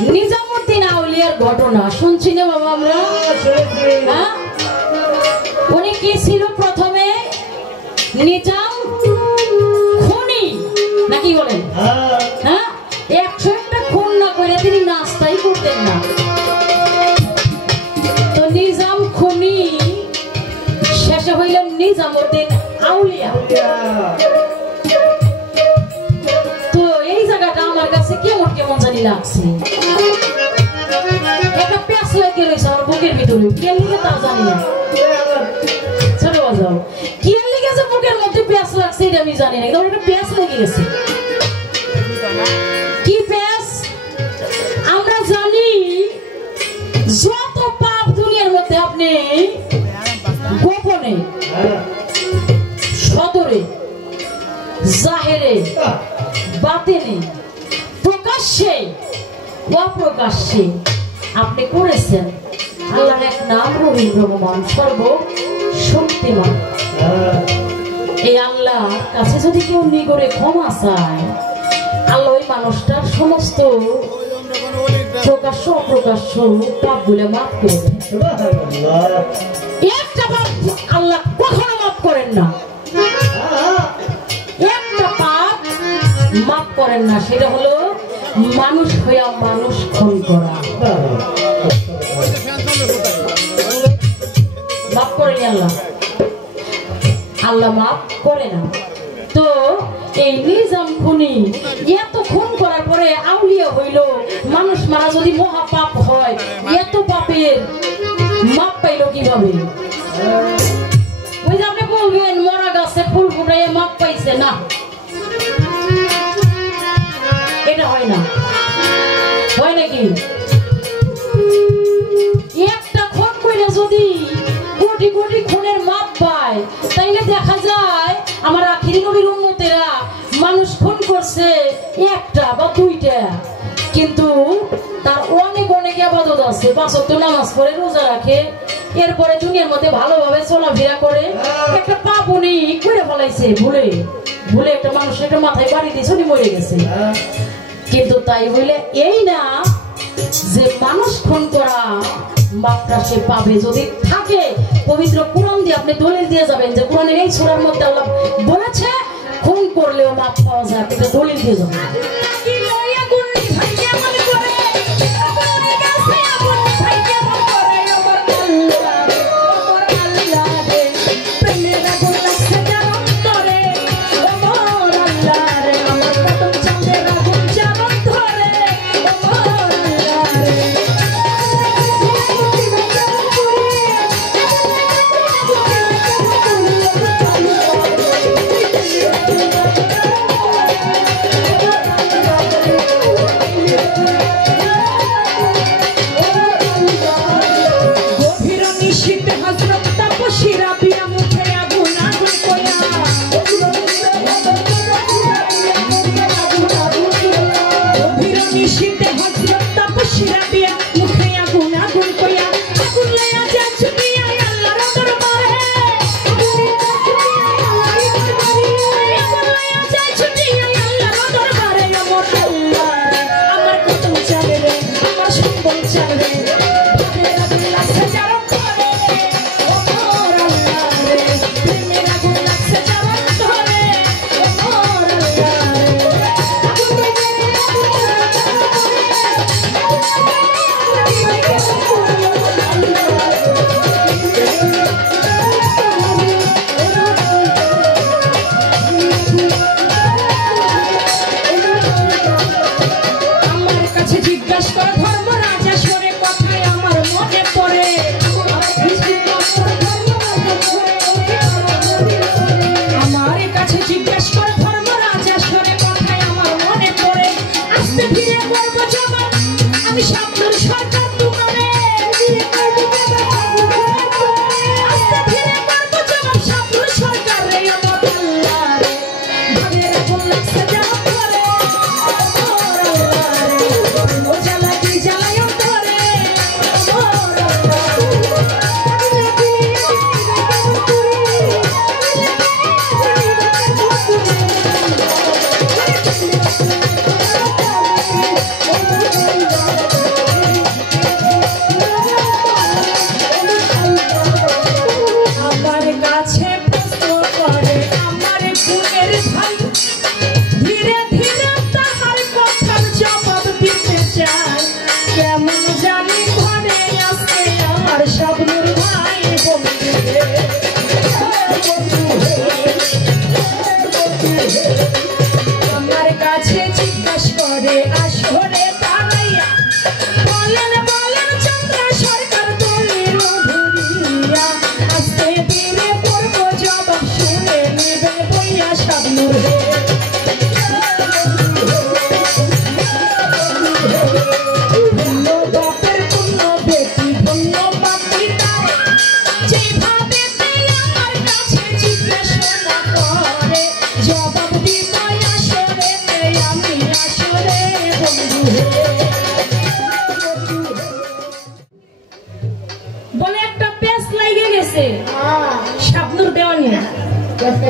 নিজামুদ্দিন আউলিয়ার ঘটনা শুনছি না বাবা আমরা? হ্যাঁ, উনি কি ছিল প্রথমে? নিজাম খুনি নাকি বলেন? হ্যাঁ, 101টা খুন না করে তিনি নাস্তাই করতেন না। তো নিজাম খুনি, শেষে হইলেন নিজামুদ্দিন আউলিয়া। তো এই জায়গাটা আমার কাছে কেমন কেমন জানি লাগছে, একটা প্যাঁচ লাগিয়ে রয়েছে আমার বুকের ভিতরে, কে লিখে তা জানি না। ছোট বাজাও কি লিখেছে বুকের মধ্যে প্যাঁচ লাগছে এটা আমি জানি না, কিন্তু একটা প্যাঁচ লেগে গেছে। কি প্যাঁচ? আমরা জানি যত পাপ দুনিয়ার মধ্যে আপনি গোপনে, সদরে, জাহেরে, বাতিনে, প্রকাশ্যে, অপ্রকাশ্যে আপনি করেছেন, আল্লাহর এক নাম রহিম রহমান, সর্বশক্তিমান। এই আল্লাহর কাছে যদি কেউ নিগড়ে ক্ষমা চায়, আল্লাহ ওই মানুষটার সমস্ত প্রকাশ্য অপ্রকাশ্য পাপগুলো মাফ করে দেন। একটা পাপ আল্লাহ কখনো মাফ করেন না, একটা পাপ মাফ করেন না, সেটা হলো মানুষ হইয়া মানুষ খুন করা। মাফ করেনি আল্লাহ, আল্লাহ মাফ করে না। তো এই নিজাম খুনি এত খুন করার পরে আউলিয়া হইল, মানুষ মারা যদি মহা পাপ হয়, এত পাপের মাপ পাইল কিভাবে? ওই যে আপনি বলবেন মরা গাছে ফুল ফুটাইয়া মাপ পাইছে, না, এটা হয় না। হয় নাকি? একটা খুন করে যদি কোটি কোটি খুনের মাপ পায়, তাইলে দেখা যায় আমার আখিরি নবীর উম্মতেরা মানুষ খুন করছে একটা বা দুইটা, কিন্তু তার অনেক অনেক ইবাদত আছে, 5 ওয়াক্ত নামাজ পড়ে, রোজা রাখে, এরপরে দুনিয়ার মধ্যে ভালোভাবে চলাফেরা করে। একটা পাপ উনি করে ফেলাইছে ভুলে ভুলে, একটা মানুষ একটা মাথায় বাড়ি দিয়েছে, উনি মরে গেছে। কিন্তু তাই হইলে এই না যে মানুষ খুন করা মাপটা সে পাবে। যদি থাকে পবিত্র কোরআন দিয়ে আপনি দলিল দিয়ে যাবেন যে কোরআনের এই সূরার মধ্যে আল্লাহ বলেছে খুন করলেও মাপ পাওয়া যায়, আপনি দলিল দিয়ে যাবেন।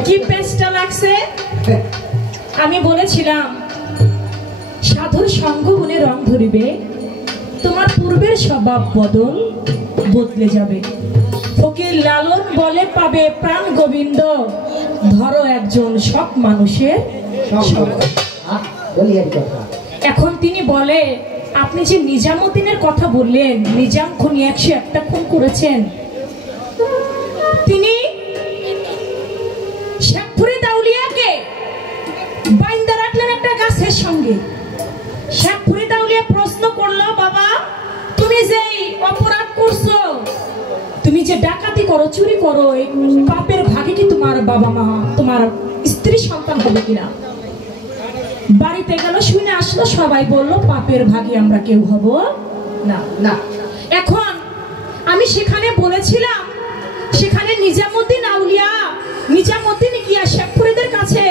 কি পেস্টটা লাগছে? আমি বলেছিলাম সাধুর সঙ্গ গুণে রং ধরিবে, তোমার পূর্বের স্বভাব বদলে যাবে। ফকির লালন বলে পাবে প্রাণ গোবিন্দ, ধরো একজন সৎ মানুষের সঙ্গ। এখন তিনি বলে, আপনি যে নিজামুদ্দিনের কথা বললেন, নিজাম খুনি 101টা খুন করেছেন, তিনি শেখপুরে দাউলিয়াকে বাইন্দা রাখলেন একটা গাছের সঙ্গে। শেখপুরে দাউলিয়া প্রশ্ন করলো, বাবা তুমি যে অপরাধ করছো, তুমি যে ডাকাতি করো, চুরি করো, এই পাপের ভাগে কি তোমার বাবা মা, তোমার স্ত্রী সন্তান হবে কিনা? বাড়িতে গেল, শুনে আসলো, সবাই বললো পাপের ভাগে আমরা কেউ হব না। না, এখন আমি সেখানে বলেছিলাম, সেখানে নিজামুদ্দিন আউলিয়া, নিজামুদ্দিন গিয়া শেখপুরীদের কাছে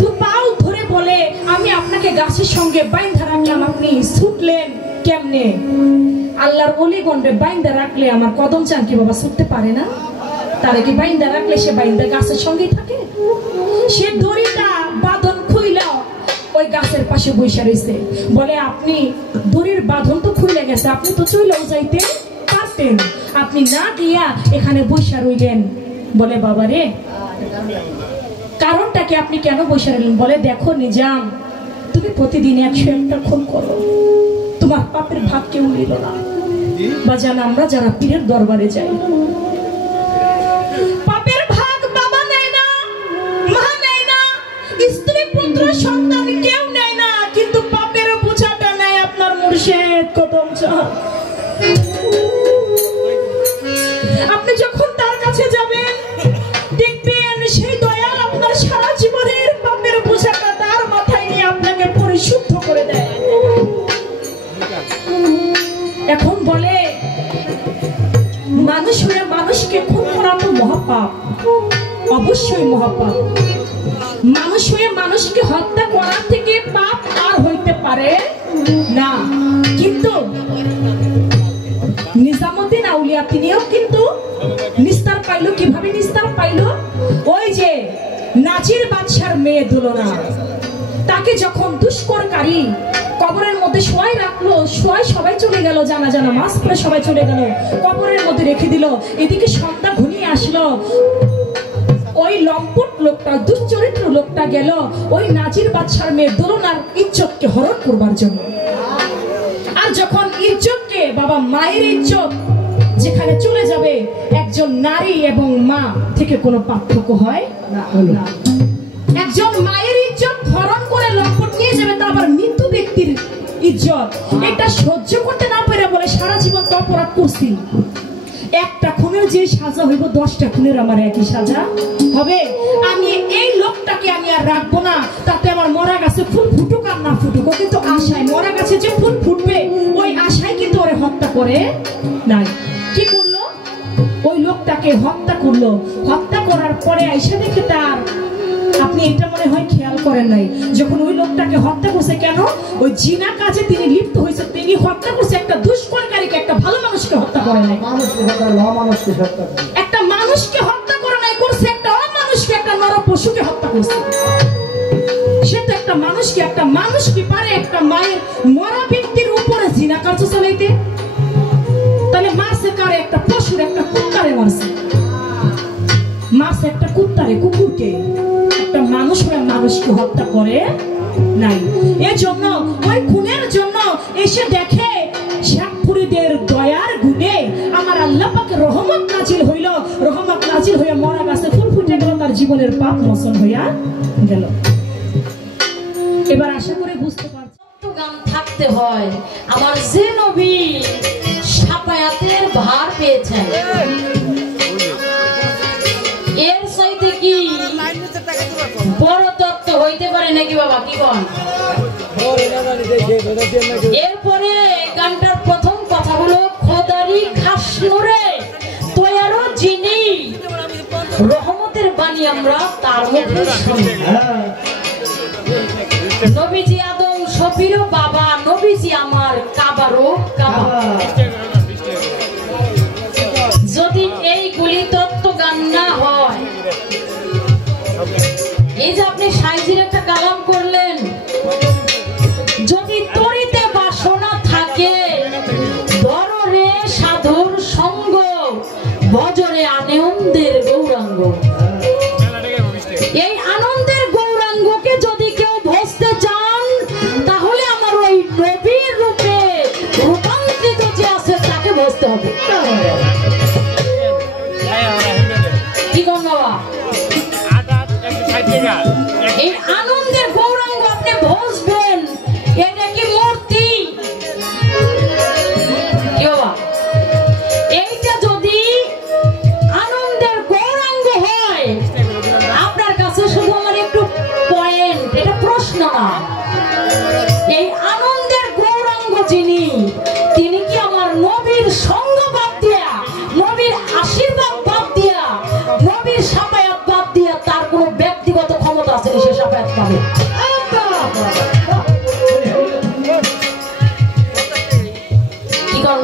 দু পাও ধরে বলে, আমি আপনাকে গাছের সঙ্গে বাইন্ধা রাখলাম, আপনি ছুটলেন কেমনে? আল্লাহর অলিগণে বাইন্ধা রাখলে আমার কদম চান কি বাবা ছুটতে পারে না? তারা কি বাইন্ধা রাখলে সে বাইন্ধা গাছের সঙ্গেই থাকে? সে দড়িটা বাঁধন খুইলা ওই গাছের পাশে বসে রয়েছে, বলে আপনি দড়ির বাঁধন তো খুলে গেছে, আপনি তো চলেও যাইতে পারতেন, আপনি না গিয়া এখানে বসে রইলেন। বলে বাবা রে, কারণটা কি, আপনি কেন বসে রইলেন? বলে দেখো নিজাম, তুমি প্রতিদিন 101টা খুন করো, তোমার পাপের ভাগ কেউ নিল না। বা জানা আমরা যারা পীরের দরবারে যাই, পাপের ভাগ বাবা নেয় না, মা নেয় না, স্ত্রী পুত্র সন্তান কেউ নেয় না, কিন্তু পাপের বোঝাটা নেয় আপনার মুর্শিদ কদম চাঁদ। আপনি যখন তার কাছে যাবেন, দেখবেন সেই দয়াল আপনার সারা জীবনের পাপের বোঝাটা তার মাথায় নিয়ে আপনাকে পরিশুদ্ধ করে দেয়। এখন বলে, মানুষ হয়ে মানুষকে খুন করা তো মহাপাপ, অবশ্যই মহাপাপ। মানুষ হয়ে মানুষকে হত্যা করার থেকে পাপ আর হইতে পারে না। কিন্তু নিজামুদ্দিন আউলিয়া তিনিও কিন্তু নিস্তার পাইল। কিভাবে নিস্তার পাইল? ওই যে নাজির বাদশার মেয়ে দুলনা, তাকে যখন দুষ্করকারী কবরের মধ্যে শোয়াই রাখলো, শোয়াই সবাই চলে গেল, জানা জানা মাস করে সবাই চলে গেল, কবরের মধ্যে রেখে দিল। এদিকে সন্ধ্যা ঘনিয়ে আসলো, ওই লম্পট লোকটা, দুশ্চরিত্র লোকটা গেল ওই নাজির বাদশার মেয়ে দুলনার ইজ্জতকে হরণ করবার জন্য। আর যখন ইজ্জতকে, বাবা মায়ের ইজ্জত যেখানে চলে যাবে, একজন নারী এবং মা থেকে কোনো পার্থক্য হয় না। একজন মায়ের ইজ্জত হরণ করে লম্পট নিয়ে যাবে, তা আবার মৃত্যু ব্যক্তির ইজ্জত, এটা সহ্য করতে না পেরে বলে সারা জীবন তো অপরাধ করছি, একটা খুনের যে সাজা হইব 10টা খুনের আমার একই সাজা হবে। আমি এই লোকটাকে আমি আর রাখবো না, তাতে আমার মরা গাছে ফুল ফুটুক আর না ফুটুক, কিন্তু আশায়, মরা গাছে যে ফুল ফুটবে ওই আশায় কিন্তু ওরে হত্যা করে নাই। কি করলো? ওই লোকটাকে হত্যা করলো। হত্যা করার পরে আইসা দেখে তার, আপনি এটা মনে হয় খেয়াল করেন নাই, যখন ওই লোকটাকে হত্যা করছে, কেন ওই জিনা কাজে তিনি লিপ্ত হয়েছে, তিনি হত্যা করছে একটা দুষ্করকারীকে, একটা ভালো মানুষকে হত্যা করে নাই। একটা মানুষকে হত্যা করে নাই, করছে একটা অমানুষকে, একটা নর পশুকে হত্যা করছে। সে তো একটা মানুষকে, একটা মানুষ কি পারে একটা মায়ের মরা ব্যক্তির উপরে জিনা কার্য চালাইতে? তাহলে মারছে কারে? একটা পশুর, একটা কুত্তারে মারছে। মারছে একটা কুত্তারে, কুকুরকে। একটা মানুষ হয়ে মানুষকে হত্যা করে নাই। এজন্য ওই খুনের জন্য এসে দেখে শেখপুরীদের দয়ার গুণে আমার আল্লাহ পাকের রহমত নাজিল হইল। রহমত নাজিল হইয়া মরা গাছে ফুল ফুটে গেল, তার জীবনের পাপ মোচন হইয়া গেল। এবার আশা করে বুঝতে পারছি গান থাকতে হয়। আমার যে নবী শাফায়াতের ভার পেয়েছেন, এর চাইতে কি বড় তত্ত্ব হইতে পারে নাকি বাবা? কি বল? এরপরে গানটার প্রথম কথা হলো, খোদারি খাস নূরে তৈয়ারও যিনি, রহমতের বাণী আমরা তার মুখে শুনি। নবীজি আদম শফিরও বাবা, নবীজি আমার কাবারও কাবা। যদি এইগুলি তত্ত্ব গান না হয়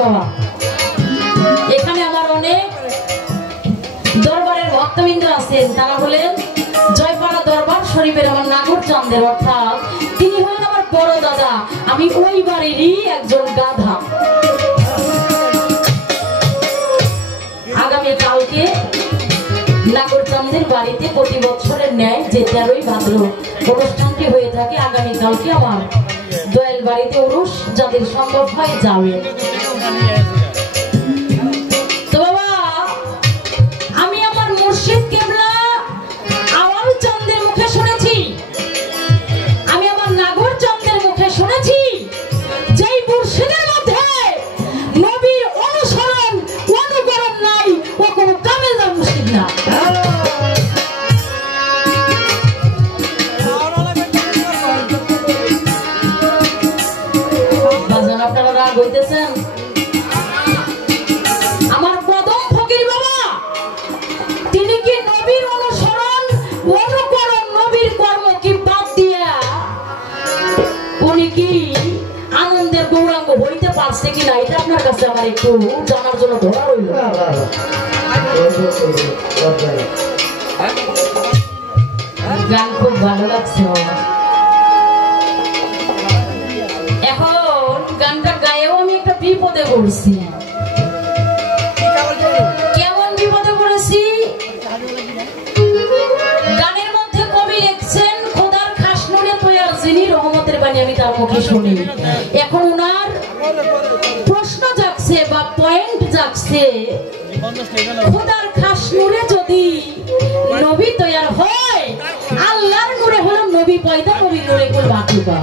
বাবা, এখানে আমার অনেক দরবারের ভক্তবৃন্দ আছেন। তারা হলেন জয়পাড়া দরবার শরীফের আমার নাগর চাঁদের, অর্থাৎ তিনি হলেন আমার বড় দাদা। আমি ওই বাড়িরই একজন গাধা। আগামী কালকে নাগর চাঁদের বাড়িতে প্রতি বছরের ন্যায় যে 13ই ভাদ্র অনুষ্ঠানটি হয়ে থাকে, আগামী কালকে আমার দয়াল বাড়িতে উরুস যাদের সম্ভব হয় যাবে। তো বাবা, আমি আমার মুর্শিদ কেবলা আওয়াল চাঁদের মুখে শুনেছি, আমি আমার নাগর চাঁদের মুখে শুনেছি, যেই মুর্শিদের মধ্যে নবীর অনুসরণ অনুকরণ নাই, ও কোনো কামেল মুর্শিদ না। আপনারা রাগ হইতেছেন? আমার কদম ফকির বাবা, তিনি কি নবীর অনুসরণ অনুকরণ নবীর কর্ম কি বাদ দিয়া উনি কি আনন্দের গৌরাঙ্গ হইতে পারছে কিনা, এটা আপনার কাছে আমার একটু জানার জন্য ধরা রইল। গান খুব ভালো লাগছে। এখন গানটা গায়েও আমি একটা বিপদে পড়ছি। কেমন বিপদে পড়েছি? গানের মধ্যে কবি লিখছেন, খোদার খাস নুরে তৈয়ার যিনি রহমতের বাণী আমি তার মুখে শুনি। এখন ওনার প্রশ্ন জাগছে বা পয়েন্ট জাগছে, খোদার খাস নুরে যদি নবী তৈয়ার হয়, আল্লাহর নূরে হলো নবী পয়দা, নবী নূরে কুল বাকিবা।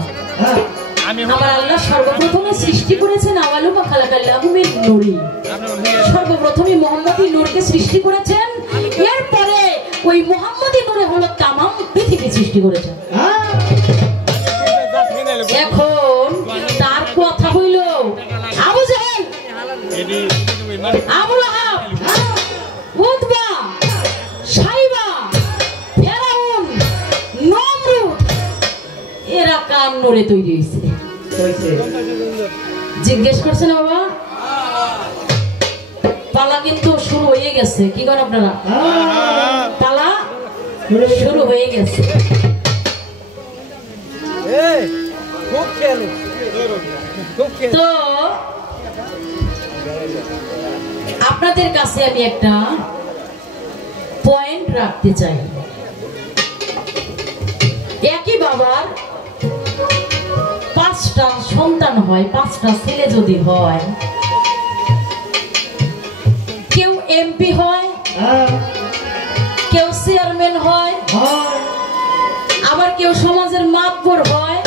আমার আল্লাহ সর্বপ্রথমে সৃষ্টি করেছেন আওয়ালুমা খালাকাল্লাহু মিন নূরি, সর্বপ্রথমে মুহাম্মদী নূরকে সৃষ্টি করেছেন, এরপরে ওই মুহাম্মদী নূরে হলো তামাম পৃথিবী সৃষ্টি করেছেন। এখন তার কথা হইল আবু জাহেল, আবু লাহাব, উতবা, সাইবা, ফেরাউন, নমরুদ, এরা কার নূরে তৈরি হয়েছে? জিজ্ঞেস করছেন বাবা? পালা কিন্তু শুরু হয়ে গেছে। কি করেন আপনারা? পালা শুরু হয়ে গেছে। তো আপনাদের কাছে আমি একটা পয়েন্ট রাখতে চাই। একই বাবার 5টা সন্তান হয়, 5টা ছেলে যদি হয়, কেউ এমপি হয়, কেউ চেয়ারম্যান হয়, আবার কেউ সমাজের মাতবর হয়,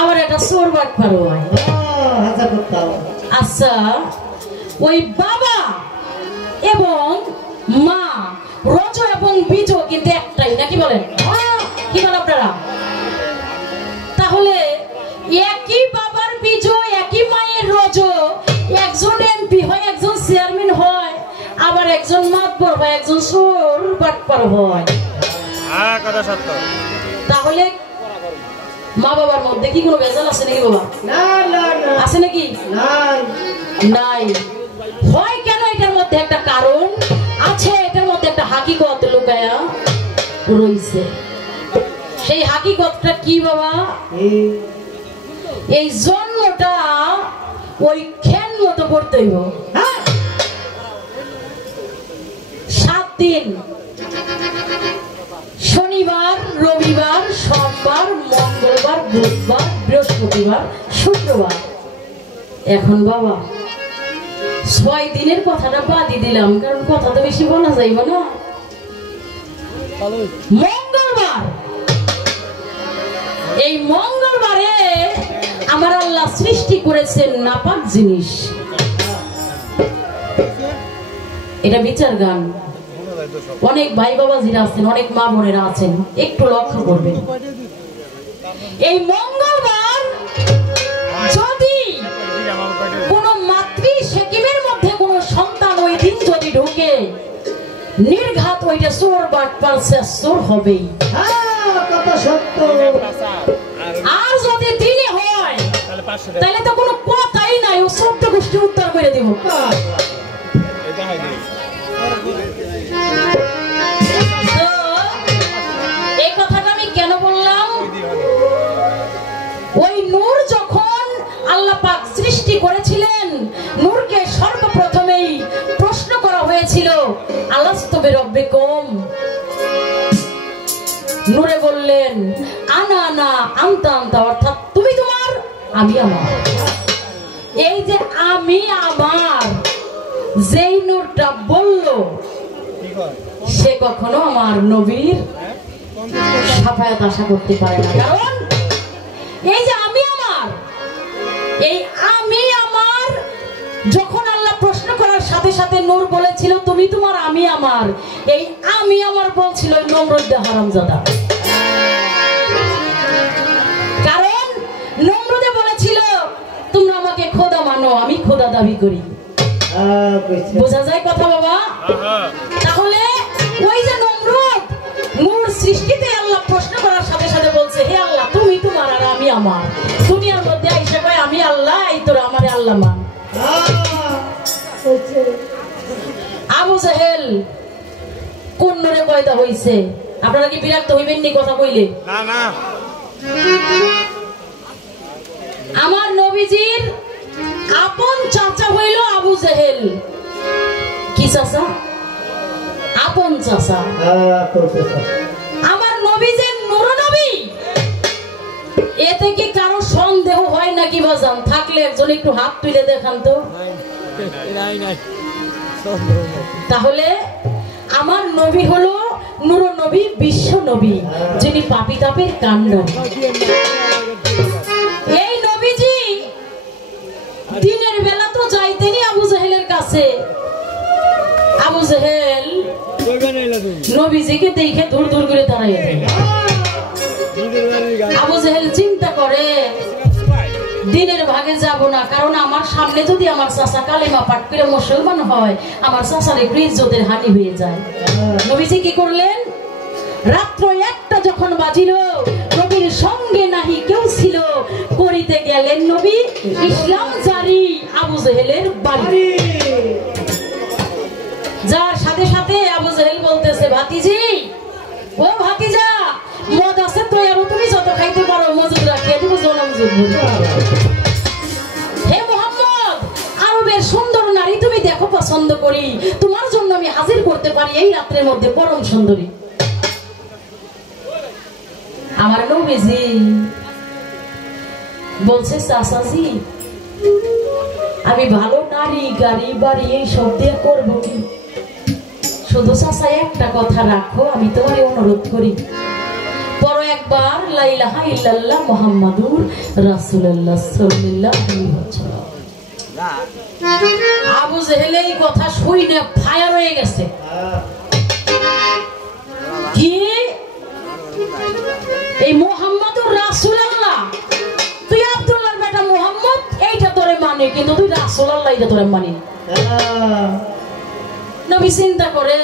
আবার একটা চোর বাটপার হয়। আচ্ছা, ওই বাবা এবং মা রজ এবং বীজ কিন্তু একটাই, নাকি বলেন? কি বলেন আপনারা? তাহলে একই বাবার বীজ, একই মায়ের রজ, একজন এমপি হয়, একজন চেয়ারম্যান হয়, আবার একজন মাতবর হয়, একজন চোর বাটপার হয়। তাহলে মা বাবার মধ্যে কি কোনো ভেজাল আছে নাকি বাবা? আছে নাকি? নাই। হয় কেন? এটার মধ্যে একটা কারণ আছে, এটার মধ্যে একটা হাকিকত লুকায়া রইছে। সেই হাকিকতটা কি বাবা? এই জন্মটা ওই খেন মতো করতে হইব। 7 দিন, শনিবার, রবিবার, সোমবার, মঙ্গলবার, বুধবার, বৃহস্পতিবার, শুক্রবার। এখন বাবা 6 দিনের কথাটা বাদই দিলাম, কারণ কথা তো বেশি বলা যাইব না। মঙ্গলবার, এই মঙ্গলবারে আমার আল্লাহ সৃষ্টি করেছেন নাপাক জিনিস। এটা বিচার গান। অনেক ভাই বাবাজিরা আছেন, অনেক মা বোনেরা আছেন, একটু লক্ষ্য করবেন। এই মঙ্গলবার যদি কোন মাতৃ সেকিমের মধ্যে কোন সন্তান ওই দিন যদি ঢুকে, নির্ঘাত ওইটা চোর বাটপার চোর হবেই। আর যদি দিনে হয় তাহলে তো কোনো কথাই নাই, নাই ও সব গোষ্ঠী উদ্ধার করে দেব। এই কথাটা আমি কেন বললাম, ওই নূর যখন আল্লাহ পাক সৃষ্টি করেছিলেন, নূরকে সর্বপ্রথমেই প্রশ্ন করা হয়েছিল আলাস্তু বিরাব্বিকুম। নূরে বললেন আনা আনা আনতা আনতা, অর্থাৎ তুমি তোমার আমি আমার। এই যে আমি আমার যেই নূরটা বলল, সে কখনো আমার নবীর সাফায়াত আশা করতে পারে না। কারণ এই যে আমি আমার, এই আমি আমার যখন আল্লাহ প্রশ্ন করার সাথে সাথে নূর বলেছিল তুমি তোমার আমি আমার, এই আমি আমার বলছিল নমরুদ হারামজাদা। কারণ নমরুদে বলেছিল তোমরা আমাকে খোদা মানো, আমি খোদা দাবি করি। বোঝা যায় কথা বাবা? তাহলে ওই যে নমরুদ নূর সৃষ্টিতে আল্লাহ প্রশ্ন করার সাথে সাথে বলছে হে আল্লাহ তুমি তোমার আর আমি আমার। দুনিয়ার মধ্যে আইসা কয় আমি আল্লাহ, এই তোরা আমারে আল্লাহ মান। আবু জাহেল কোন নূরে পয়দা হইছে? আপনারা কি বিরক্ত হইবেন নি কথা কইলে? না না, আমার নবীজির আপন চাচা হইল আবু জাহেল। কি চাচা? আপন চাচা। আমার নবীজির নূর নবী, এতে কি কারো সন্দেহ হয় নাকি বাজান? থাকলে একজন একটু হাত তুলে দেখান তো। তাহলে আমার নবী হলো নূর নবী, বিশ্ব নবী, যিনি পাপী তাপের কাণ্ড। এই নবীজি দিনের বেলা তো যাইতেনি আবু জাহেলের কাছে। আবু জাহেল নবীজিকে দেখে দূর দূর করে দাঁড়াইয়া দেয়। আবু জাহেল চিন্তা করে দিনের ভাগে যাব না, কারণ আমার সামনে যদি আমার চাচা কালেমা পাঠ করে মুসলমান হয়, আমার চাচার একটু ইজ্জতের হানি হয়ে যায়। নবীজি কি করলেন? রাত্র 1টা যখন বাজিল, নবীর সঙ্গে নাহি কেউ ছিল, করিতে গেলেন নবী ইসলাম জারি আবু জাহেলের বাড়ি। যার সাথে সাথে আবু জাহেল বলতেছে ভাতিজি, ও ভাতিজা, মদ আছে তো আর তুমি যত খাইতে পারো মজুদ রাখিয়ে দিব, জনম যুগ। হে মুহাম্মদ, আরবের সুন্দর নারী তুমি দেখো পছন্দ করি, তোমার জন্য আমি হাজির করতে পারি এই রাত্রের মধ্যে পরম সুন্দরী। আমার নবীজি বলছে চাচাজি, আমি ভালো নারী গাড়ি বাড়ি এই সব দিয়ে করবো কি? শুধু চাচা একটা কথা রাখো, আমি তোমার অনুরোধ করি, পর একবার লা ইলাহা ইল্লাল্লাহ মুহাম্মাদুর রাসূলুল্লাহ সাল্লাল্লাহু আলাইহি ওয়াসাল্লাম। আবু জাহেল এই কথা শুনে ফায়ার হয়ে গেছে। কি এই মুহাম্মাদুর রাসূলুল্লাহ, তুই আব্দুল্লাহর বেটা মুহাম্মদ, এইটা তোরে মানে, কিন্তু তুই রাসূলুল্লাহ এটা তোরে মানি না। নবী চিন্তা করে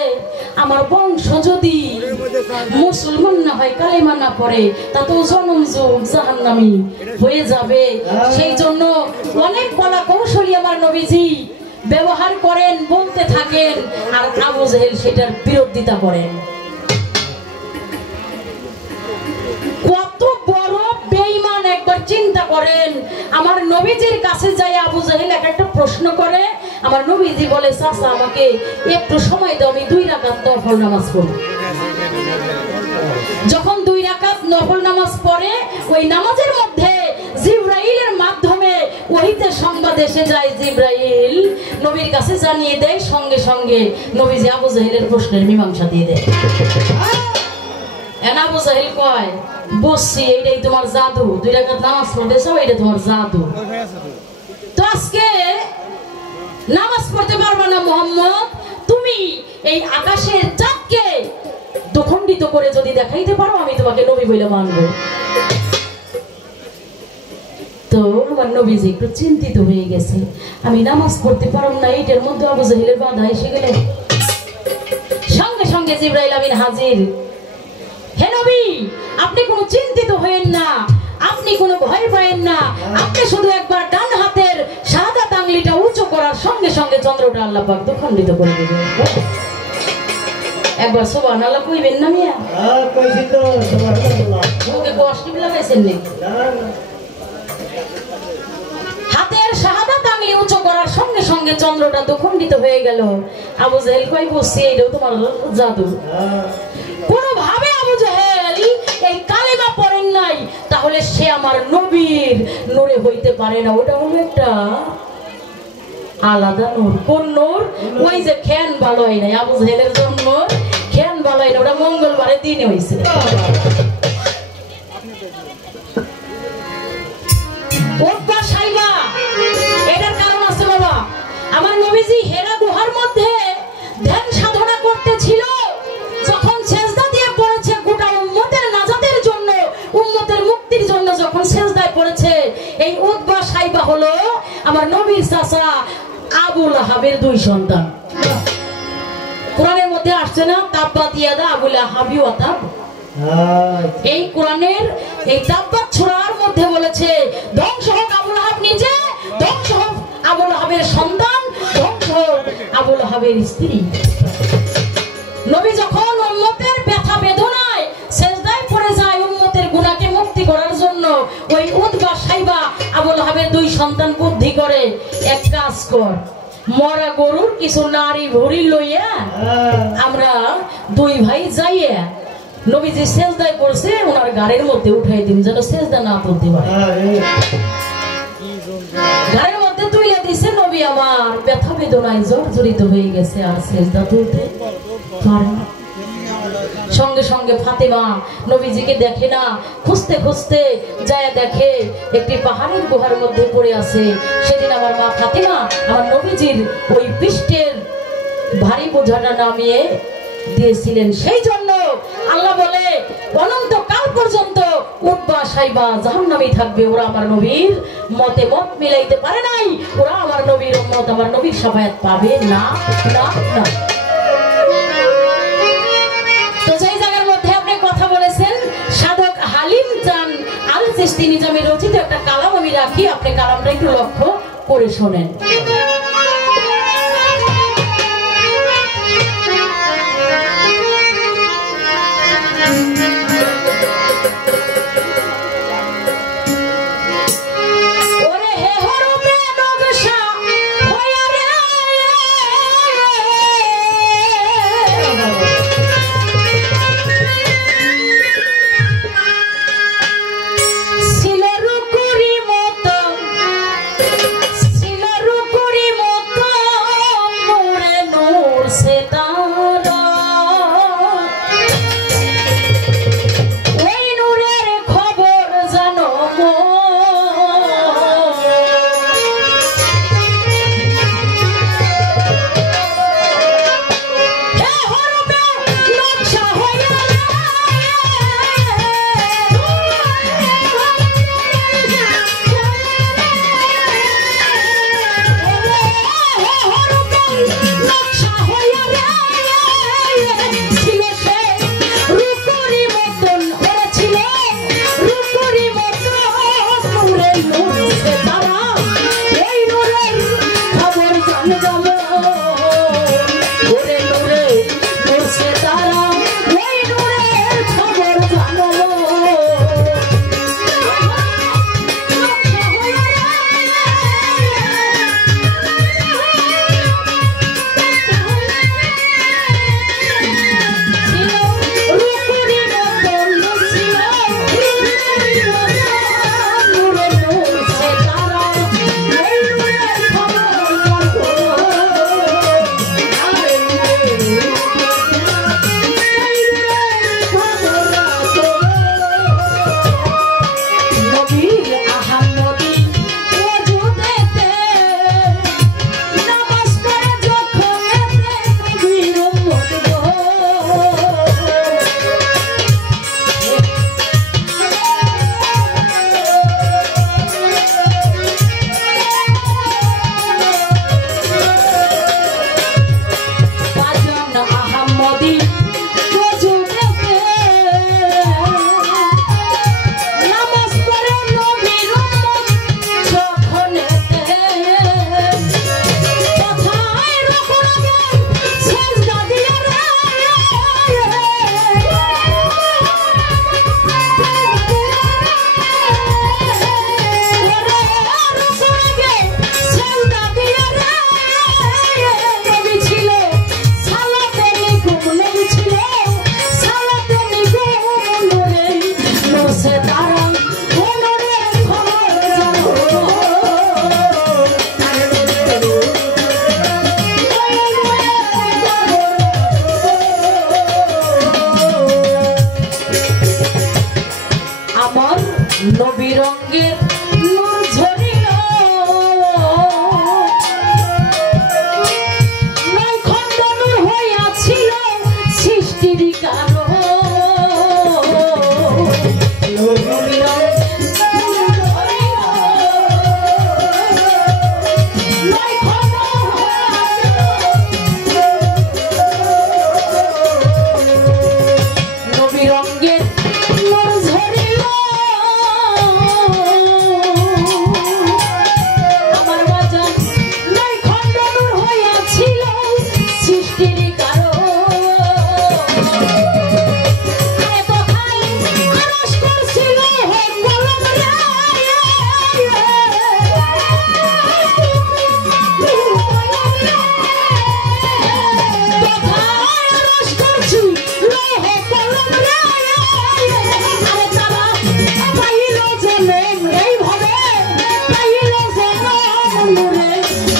আমার বংশ যদি মুসলমান না হয়, কালেমা না পড়ে, তা তো জনম যুগ জাহান্নামী হয়ে যাবে। সেই জন্য অনেক কলা কৌশলী আমার নবীজি ব্যবহার করেন, বলতে থাকেন, আর আবু জাহেল সেটার বিরোধিতা করেন। কত বড় বেঈমান একবার চিন্তা করেন। আমার নবীজির কাছে যাই আবু জাহেল একটা প্রশ্ন করে, আমার নবীজি বলে চাচা আমাকে একটু সময় দাও, আমি 2 রাকাত নফল নামাজ পড়ি। যখন 2 রাকাত নফল নামাজ পড়ে, ওই নামাজের মধ্যে জিবরাইলের মাধ্যমে ওহিতে সংবাদ এসে যায়, জিবরাইল নবীর কাছে জানিয়ে দেয়, সঙ্গে সঙ্গে নবীজি আবু জাহেলের প্রশ্নের মীমাংসা দিয়ে দেয়। আবু জাহেল কয় বসছি, এইটাই তোমার জাদু, 2 রাকাত নামাজ পড়তেছো, এটা তোমার জাদু। তো আজকে নামাজ পড়তে পারবা না মুহাম্মদ, তুমি এই আকাশের চাঁদকে দুখণ্ডিত করে যদি দেখাইতে পারো, আমি তোমাকে নবী বলে মানব। তো আমার নবীজি একটু চিন্তিত হয়ে গেছে, আমি নামাজ পড়তে পারব না, এইটার মধ্যে আবু জাহেলের বাধা এসে গেলে। সঙ্গে সঙ্গে জিবরাইল আমিন হাজির। হে নবী, আপনি কোনো চিন্তিত হবেন না, আপনি কোনো ভয় পাবেন না, আপনি শুধু একবার ডান হাতের শাহাদাত চন্দ্রটা আল্লাহ পাক তো খণ্ডিত করে দেবে। একবার সুবহানাল্লাহ কইবেন না মিয়া? কইছি তো সুবহানাল্লাহ। ওকে কষ্ট লাগাইছেন নাকি? হাতের শাহাদাত আঙ্গুলি উঁচু করার সঙ্গে সঙ্গে চন্দ্রটা দুখণ্ডিত হয়ে গেল। আবু জেহেল কই বসছে, এটাও তোমার জাদু। কোনোভাবে আবু জেহেল এই কালেমা পড়েন নাই, তাহলে সে আমার নবীর নূরে হইতে পারে না। ওটা হলো একটা আলাদা নূর। কোন নূর? ওই যে খেন ভালো হয় নাই আবু জেহেলের জন্য, খেন ভালো হয় না, ওটা মঙ্গলবারের দিনে হয়েছে। এটার কারণ আছে বাবা। আমার নবীজি হেরা গুহার মধ্যে ধ্যান সাধনা করতেছিল, যখন সেজদা দিয়ে পড়েছে গোটা উম্মতের নাজাতের জন্য, উম্মতের মুক্তির জন্য যখন সেজদায় পড়েছে, এই উতবা সাইবা হলো আমার নবীর চাচা আবু লাহাবের দুই সন্তান। কোরআনের মধ্যে আসছে না তাব্বাত ইয়াদা আবু লাহাবি ওয়া তাব? এই কোরআনের এই তাব্বাত সূরার মধ্যে বলেছে ধ্বংস হোক আবু লাহাব নিজে, ধ্বংস হোক আবু লাহাবের সন্তান, ধ্বংস হোক আবু লাহাবের স্ত্রী। নবী যখন উম্মতের ব্যথা বেদনায় সেজদায় পড়ে যায় উম্মতের গুনাহকে মুক্তি করার জন্য, ওই উতবা সাইবা আবু লাহাবের দুই সন্তান বুদ্ধি করে, এক কাজ কর, মরা গরুর কিছু নারী ভরি লইয়া আমরা দুই ভাই যাইয়া নবীজি সেজদায় পড়ছে ওনার গাড়ির মধ্যে উঠাই দিন, যেন সেজদা না তুলতে পারে। গাড়ির মধ্যে তুলে দিছে, নবী আমার ব্যথা বেদনায় জর্জরিত হয়ে গেছে, আর সেজদা তুলতে পারে না। সঙ্গে সঙ্গে ফাতেমা নবীজিকে দেখে না, খুঁজতে খুঁজতে যায় দেখে একটি পাহাড়ের গুহার মধ্যে পড়ে আছে। সেদিন আমার মা ফাতেমা আমার নবীজির ওই পৃষ্ঠের ভারী বোঝাটা নামিয়ে দিয়েছিলেন। সেই জন্য আল্লাহ বলে অনন্তকাল পর্যন্ত উতবা সাইবা জাহান্নামী থাকবে। ওরা আমার নবীর মতে মত মিলাইতে পারে নাই, ওরা আমার নবীর উম্মত, আমার নবীর শাফায়াত পাবে না, না, না। তো সেই জায়গার মধ্যে আপনি কথা বলেছেন সাধক হালিম জান আল চিশতি নিজামী রচিত একটা কালাম আমি রাখি, আপনি কালামটা একটু লক্ষ্য করে শোনেন। শিলরুকুরি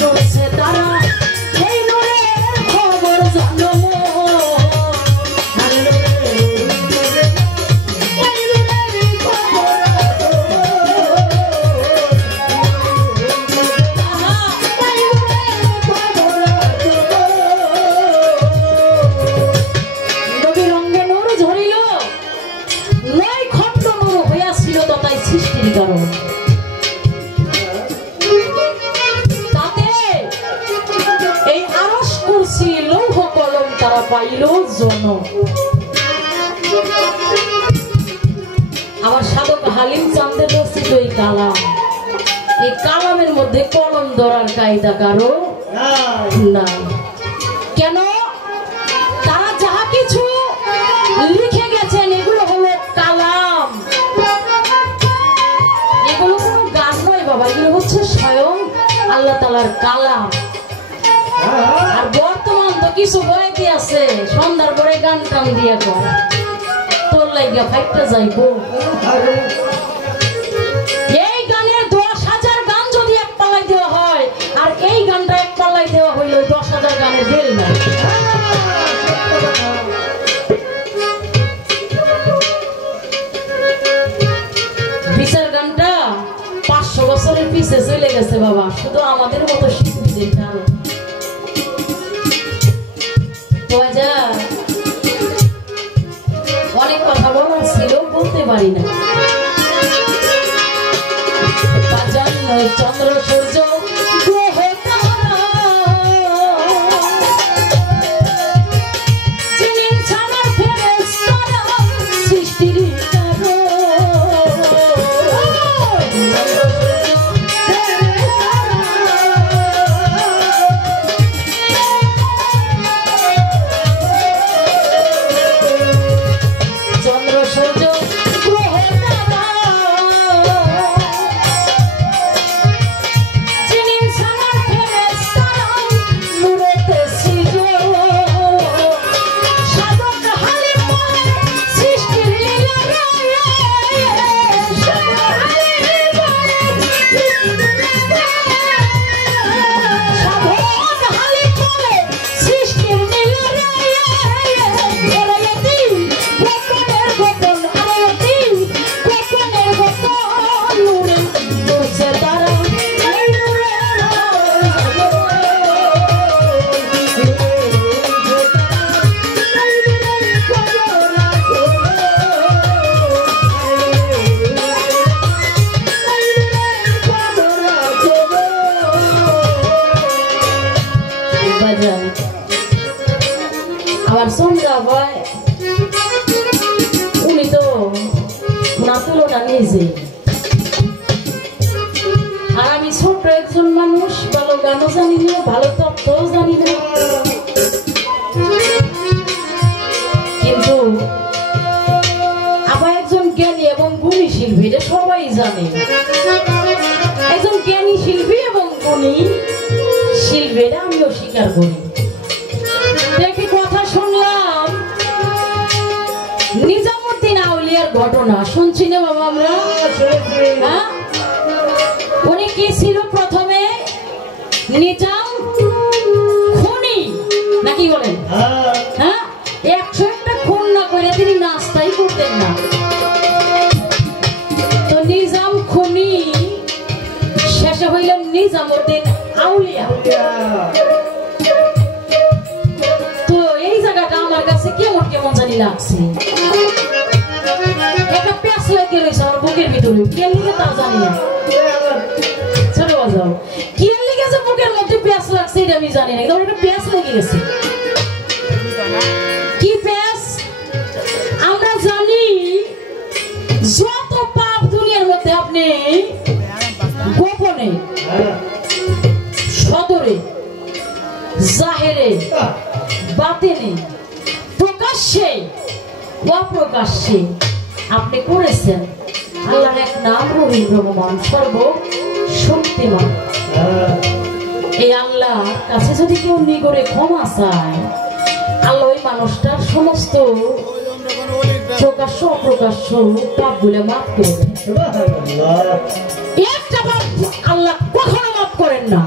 করছে তারা এই নূরের খবর জানো কারণ তাতে এই আরশ কুরসি লৌহ কলম তারা পাইল জন। আমার সাধক হালিম চাঁদের রচিত এই কালাম, এই কালামের মধ্যে কলম ধরার কায়দা কারো নাই। কেন? তারা যাহা কিছু লিখে গেছেন এগুলো হলো কালাম, এগুলো কোনো গান নয় বাবা, এগুলো হচ্ছে স্বয়ং আল্লাহ তাআলার কালাম। আর বর্তমান তো কিছু বইতে আছে সন্ধ্যার পরে গান টান দিয়া কর, তোর লাগিয়া ফাইটটা যাইবো। এই গানের 10,000 গান যদি এক পাল্লাই দেওয়া হয় আর এই গানটা এক পাল্লাই দেওয়া হইল 10,000 গানের বেল না। বিচার গানটা 500 বছরের পিছে চলে গেছে বাবা, শুধু আমাদের মতো শিল্পীদের কারণ। অনেক কথা বলার ছিল, বলতে পারি না। চন্দ্র সূর্য গ্রহ তারা যিনি ছাড়ার ফেরেশতারা সৃষ্টির আবার সন্ধ্যা হয় উনি তো নাতুলটা নিজে, আর আমি ছোট্ট একজন মানুষ, ভালো গানও জানি না, ভালো তত্ত্বও জানি না, কিন্তু আবার একজন জ্ঞানী এবং গুণী শিল্পী, এটা সবাই জানে। একজন জ্ঞানী শিল্পী এবং গুণী শিল্পী, এটা আমিও স্বীকার করি। দেখি কথা শুনলাম নিজামুদ্দিন আউলিয়ার ঘটনা, শুনছি না বাবা আমরা? হ্যাঁ, উনি কি ছিল প্রথমে? নিজাম খুনি নাকি বলেন? হ্যাঁ, 101টা খুন না করে তিনি নাস্তাই করতেন না। তো নিজাম খুনি, শেষে হইলেন নিজামুদ্দিন আউলিয়া। কেমন কেমন জানি লাগছে, একটা প্যাঁচ লেগে রয়েছে আমার বুকের ভিতরে, কে লিখে তা জানি না। ছোট বাজাও কে লিখেছে বুকের মধ্যে প্যাঁচ লাগছে এটা আমি জানি না, একটা প্যাঁচ লেগে গেছে। কি প্যাঁচ? আমরা জানি যত পাপ দুনিয়ার মধ্যে আপনি গোপনে, সদরে, জাহেরে, বাতিনে, প্রকাশ্যে, অপ্রকাশ্যে আপনি করেছেন, আল্লাহর এক নাম রহিম রহমান, সর্বশক্তিমান। এই আল্লাহর কাছে যদি কেউ নিগড়ে ক্ষমা চায়, আল্লাহ ওই মানুষটার সমস্ত প্রকাশ্য অপ্রকাশ্য পাপ গুলো মাফ করে দেন। একটা পাপ আল্লাহ কখনো মাফ করেন না।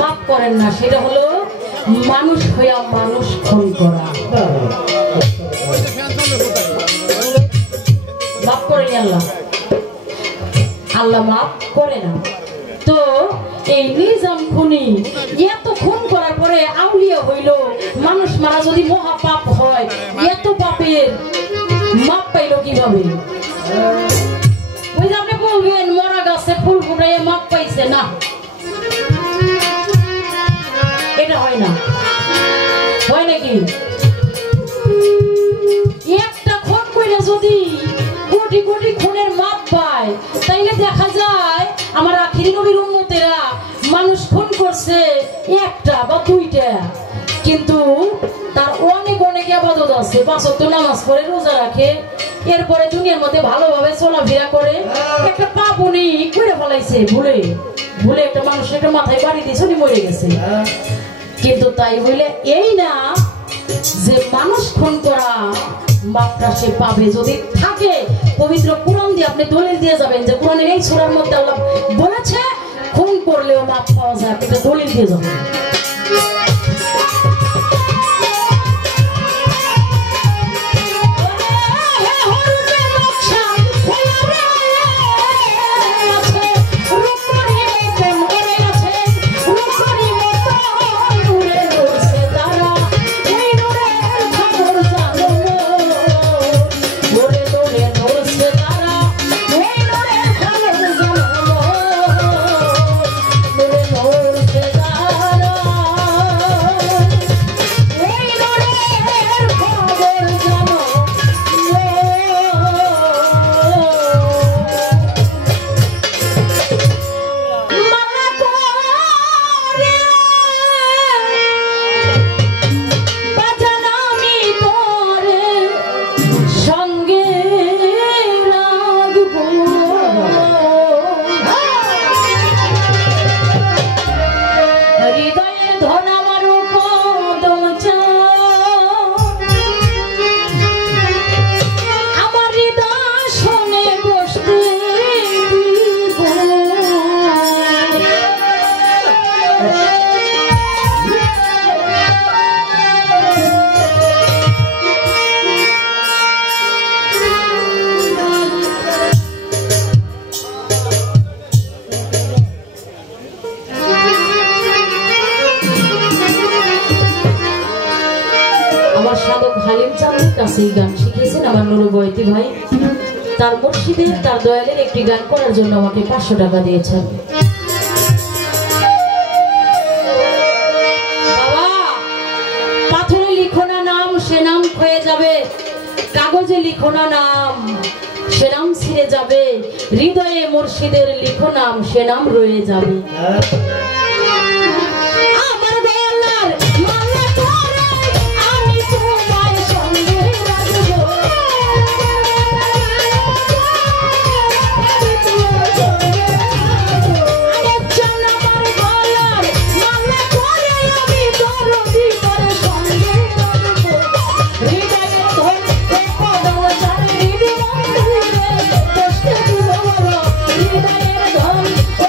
মাফ করেন না, সেটা হলো মানুষ হইয়া মানুষ খুন করা। মাফ করেন আল্লাহ, আল্লাহ মাফ করে না। তো এই নিজাম খুনি এত খুন করার পরে আউলিয়া হইল, মানুষ মারা যদি মহা পাপ হয়, এত পাপের মাপ পাইল কিভাবে? ওই যে আপনি বলবেন মরা গাছে ফুল ফুটাইয়া মাপ পাইছে না, এটা হয় না। হয় নাকি? একটা খুন কইরা যদি কোটি কোটি খুনের মাপ পায়, তাইলে দেখা যায় আমার আখিরি নবীর উম্মতেরা মানুষ খুন করছে একটা বা দুইটা, কিন্তু তার অনেক অনেক ইবাদত আছে, 5 ওয়াক্ত নামাজ পড়ে, রোজা রাখে, এরপরে দুনিয়ার মধ্যে ভালোভাবে চলাফেরা করে। একটা পাপ উনি করে ফেলাইছে, ভুলে ভুলে একটা মানুষ একটা মাথায় বাড়ি দিয়ে চলে মরে গেছে। কিন্তু তাই বলে এই না যে মানুষ খুন করা মাপটা সে পাবে। যদি থাকে পবিত্র কোরআন দিয়ে আপনি দলিল দিয়ে যাবেন যে কোরআনের এই সূরার মধ্যে আল্লাহ বলেছে খুন করলেও মাপ পাওয়া যায়, আপনি দলিল দিয়ে যাবেন। গান শিখিয়েছেন আমার নুরুবয়তি ভাই, তার মুর্শিদের তার দয়ালের একটি গান করার জন্য আমাকে 500 টাকা দিয়েছেন। বাবা, পাথরে লিখো না নাম, সে নাম ক্ষয়ে যাবে, কাগজে লিখো না নাম, সে নাম ছিঁড়ে যাবে, হৃদয়ে মুর্শিদের লিখো নাম, সে নাম রয়ে যাবে। Hãy subscribe cho kênh Ghiền Mì Gõ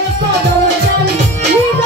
để không bỏ lỡ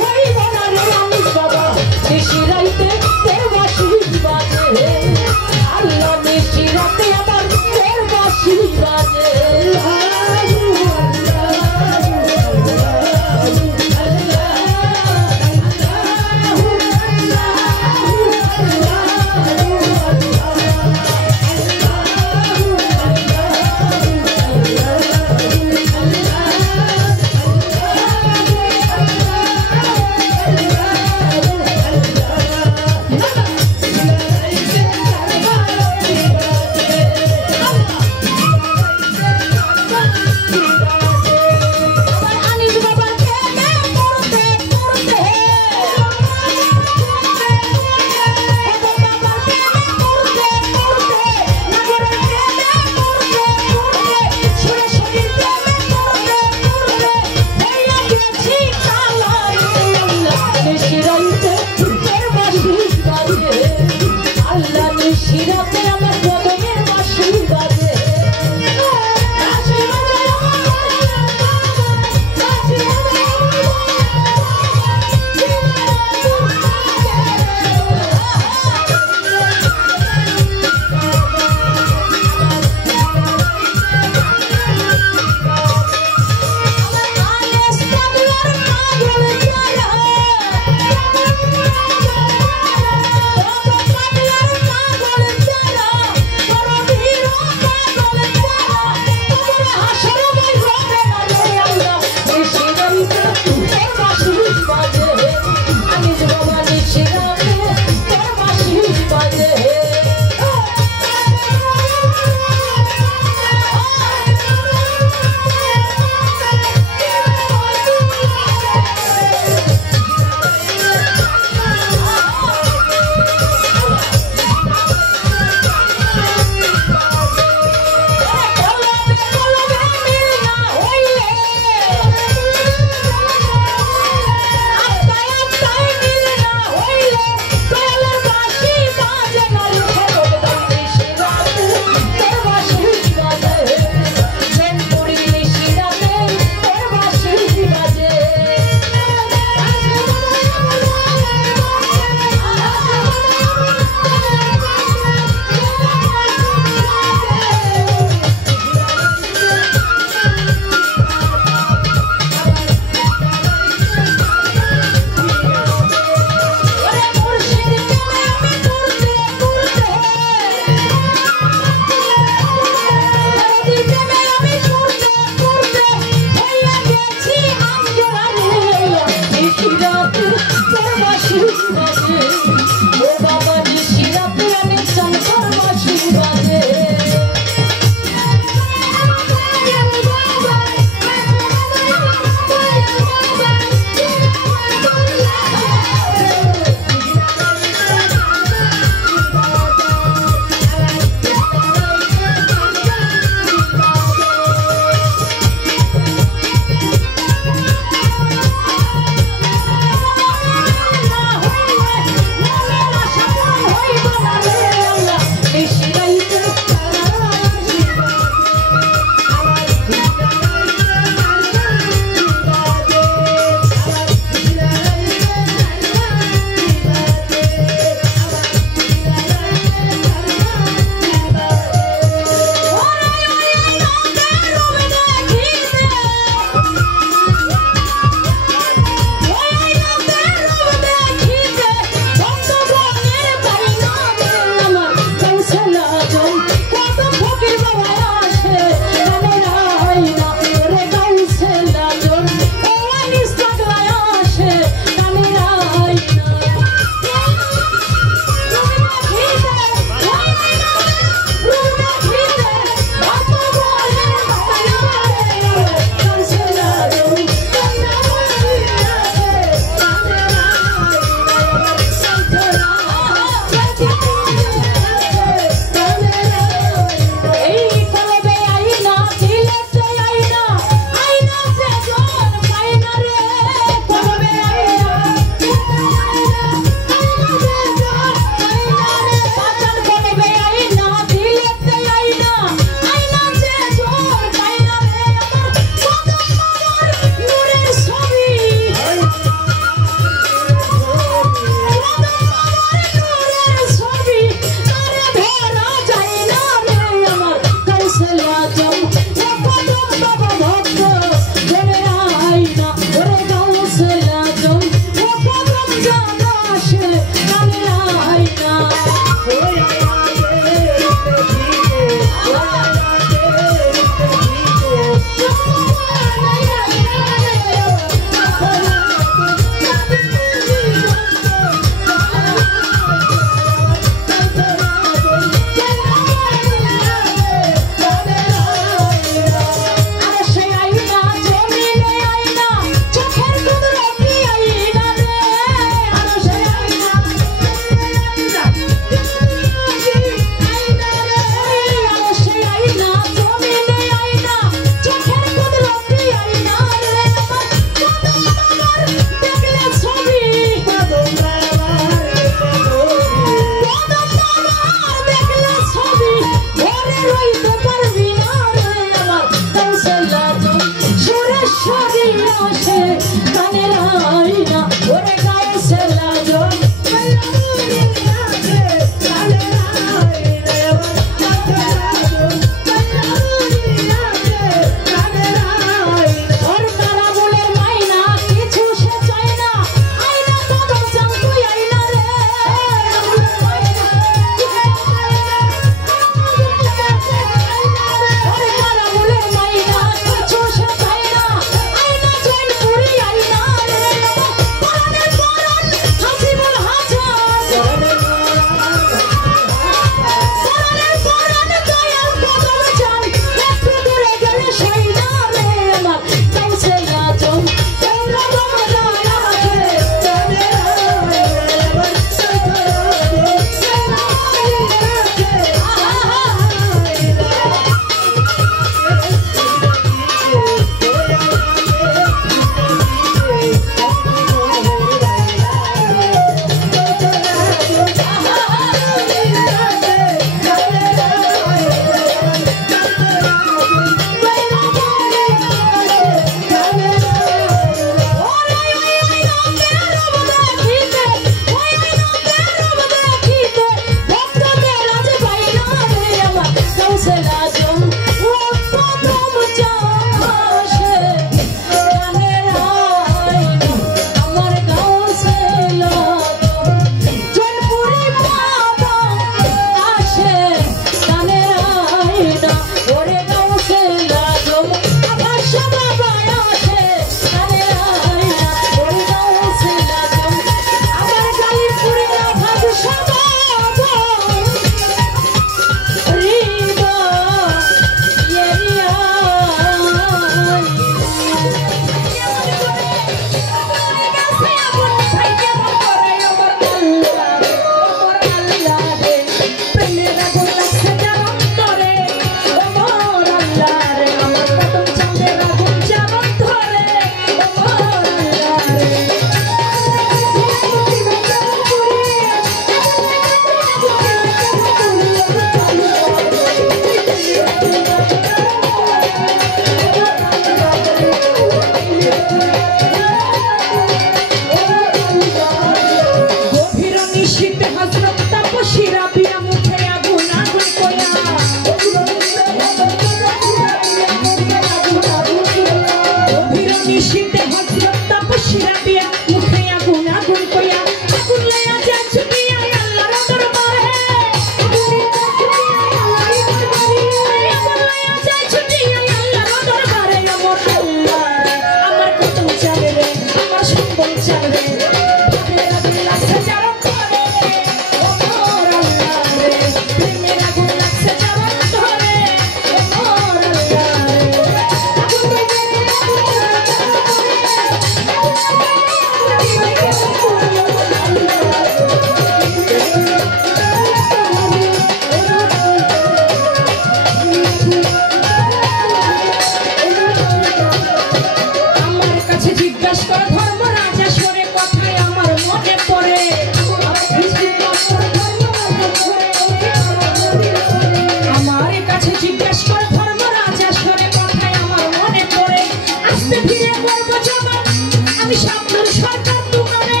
আমি শাবনূর সরকার তোমারে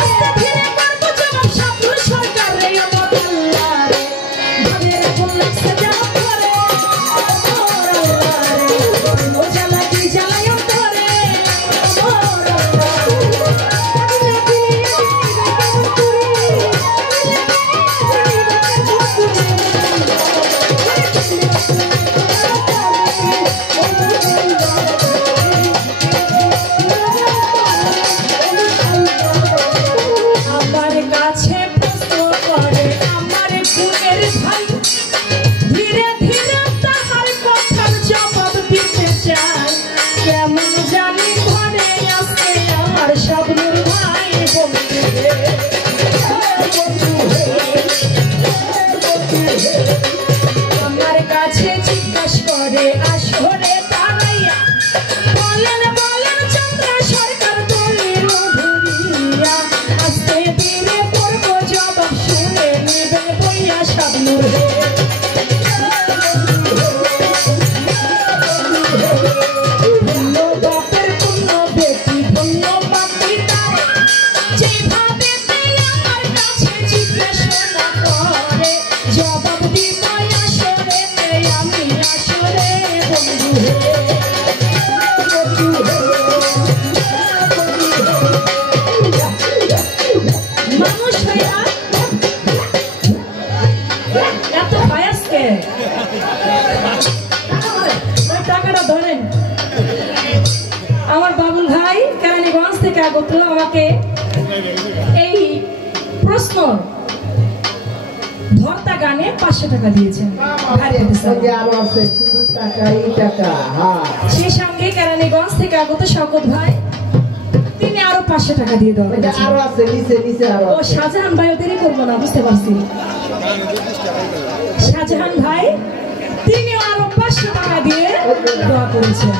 আস্তে ধীরে করবো জবাব শাবনূর সরকার রে আমার আল্লাহ রে ভাবের আগুন লাগছে জানাম করে আমার আল্লাহ রে ও জ্বালা কি জ্বালাই অন্তরে আমার আমার কাছে প্রশ্ন করে আমার গুণের ভাই ধীরে ধীরে তাহার কথার জবাব দিতে চাই কেমন জানি ঘরে আসে আমার শাবনূর ভাই বন্ধু রে আমার কাছে জিজ্ঞাসা করে আসরে তারাইয়া বলেন বলেন চন্দ্র সরকার দলিল ধরিয়া আস্তে ধীরে পড়ব জবাব শুনে নেবেন বইয়া শাবনূর রে ধন্য বাপের পুণ্য বেটি ধন্য বাপি তারে যেভাবে আমার কাছে জিজ্ঞাসা করে জবাব দিব আসরে আমি আসরে বন্ধু রে মানুষ হইয়া এত ভায়াসকে ওই টাকাটা ধরেন আমার বাবুল ভাই কেরানীগঞ্জ থেকে আগত আমাকে এই প্রশ্ন ভর্তা গানে 500 টাকা দিয়েছেন সেই সঙ্গে কেরানীগঞ্জ থেকে আগত শওকত ভাই তিনি আরো 500 টাকা দিয়ে দেওয়া ও শাহজাহান ভাই দেরি করবো না বুঝতে পারছি শাহজাহান ভাই তিনি আরো 500 টাকা দিয়ে দোয়া করেছেন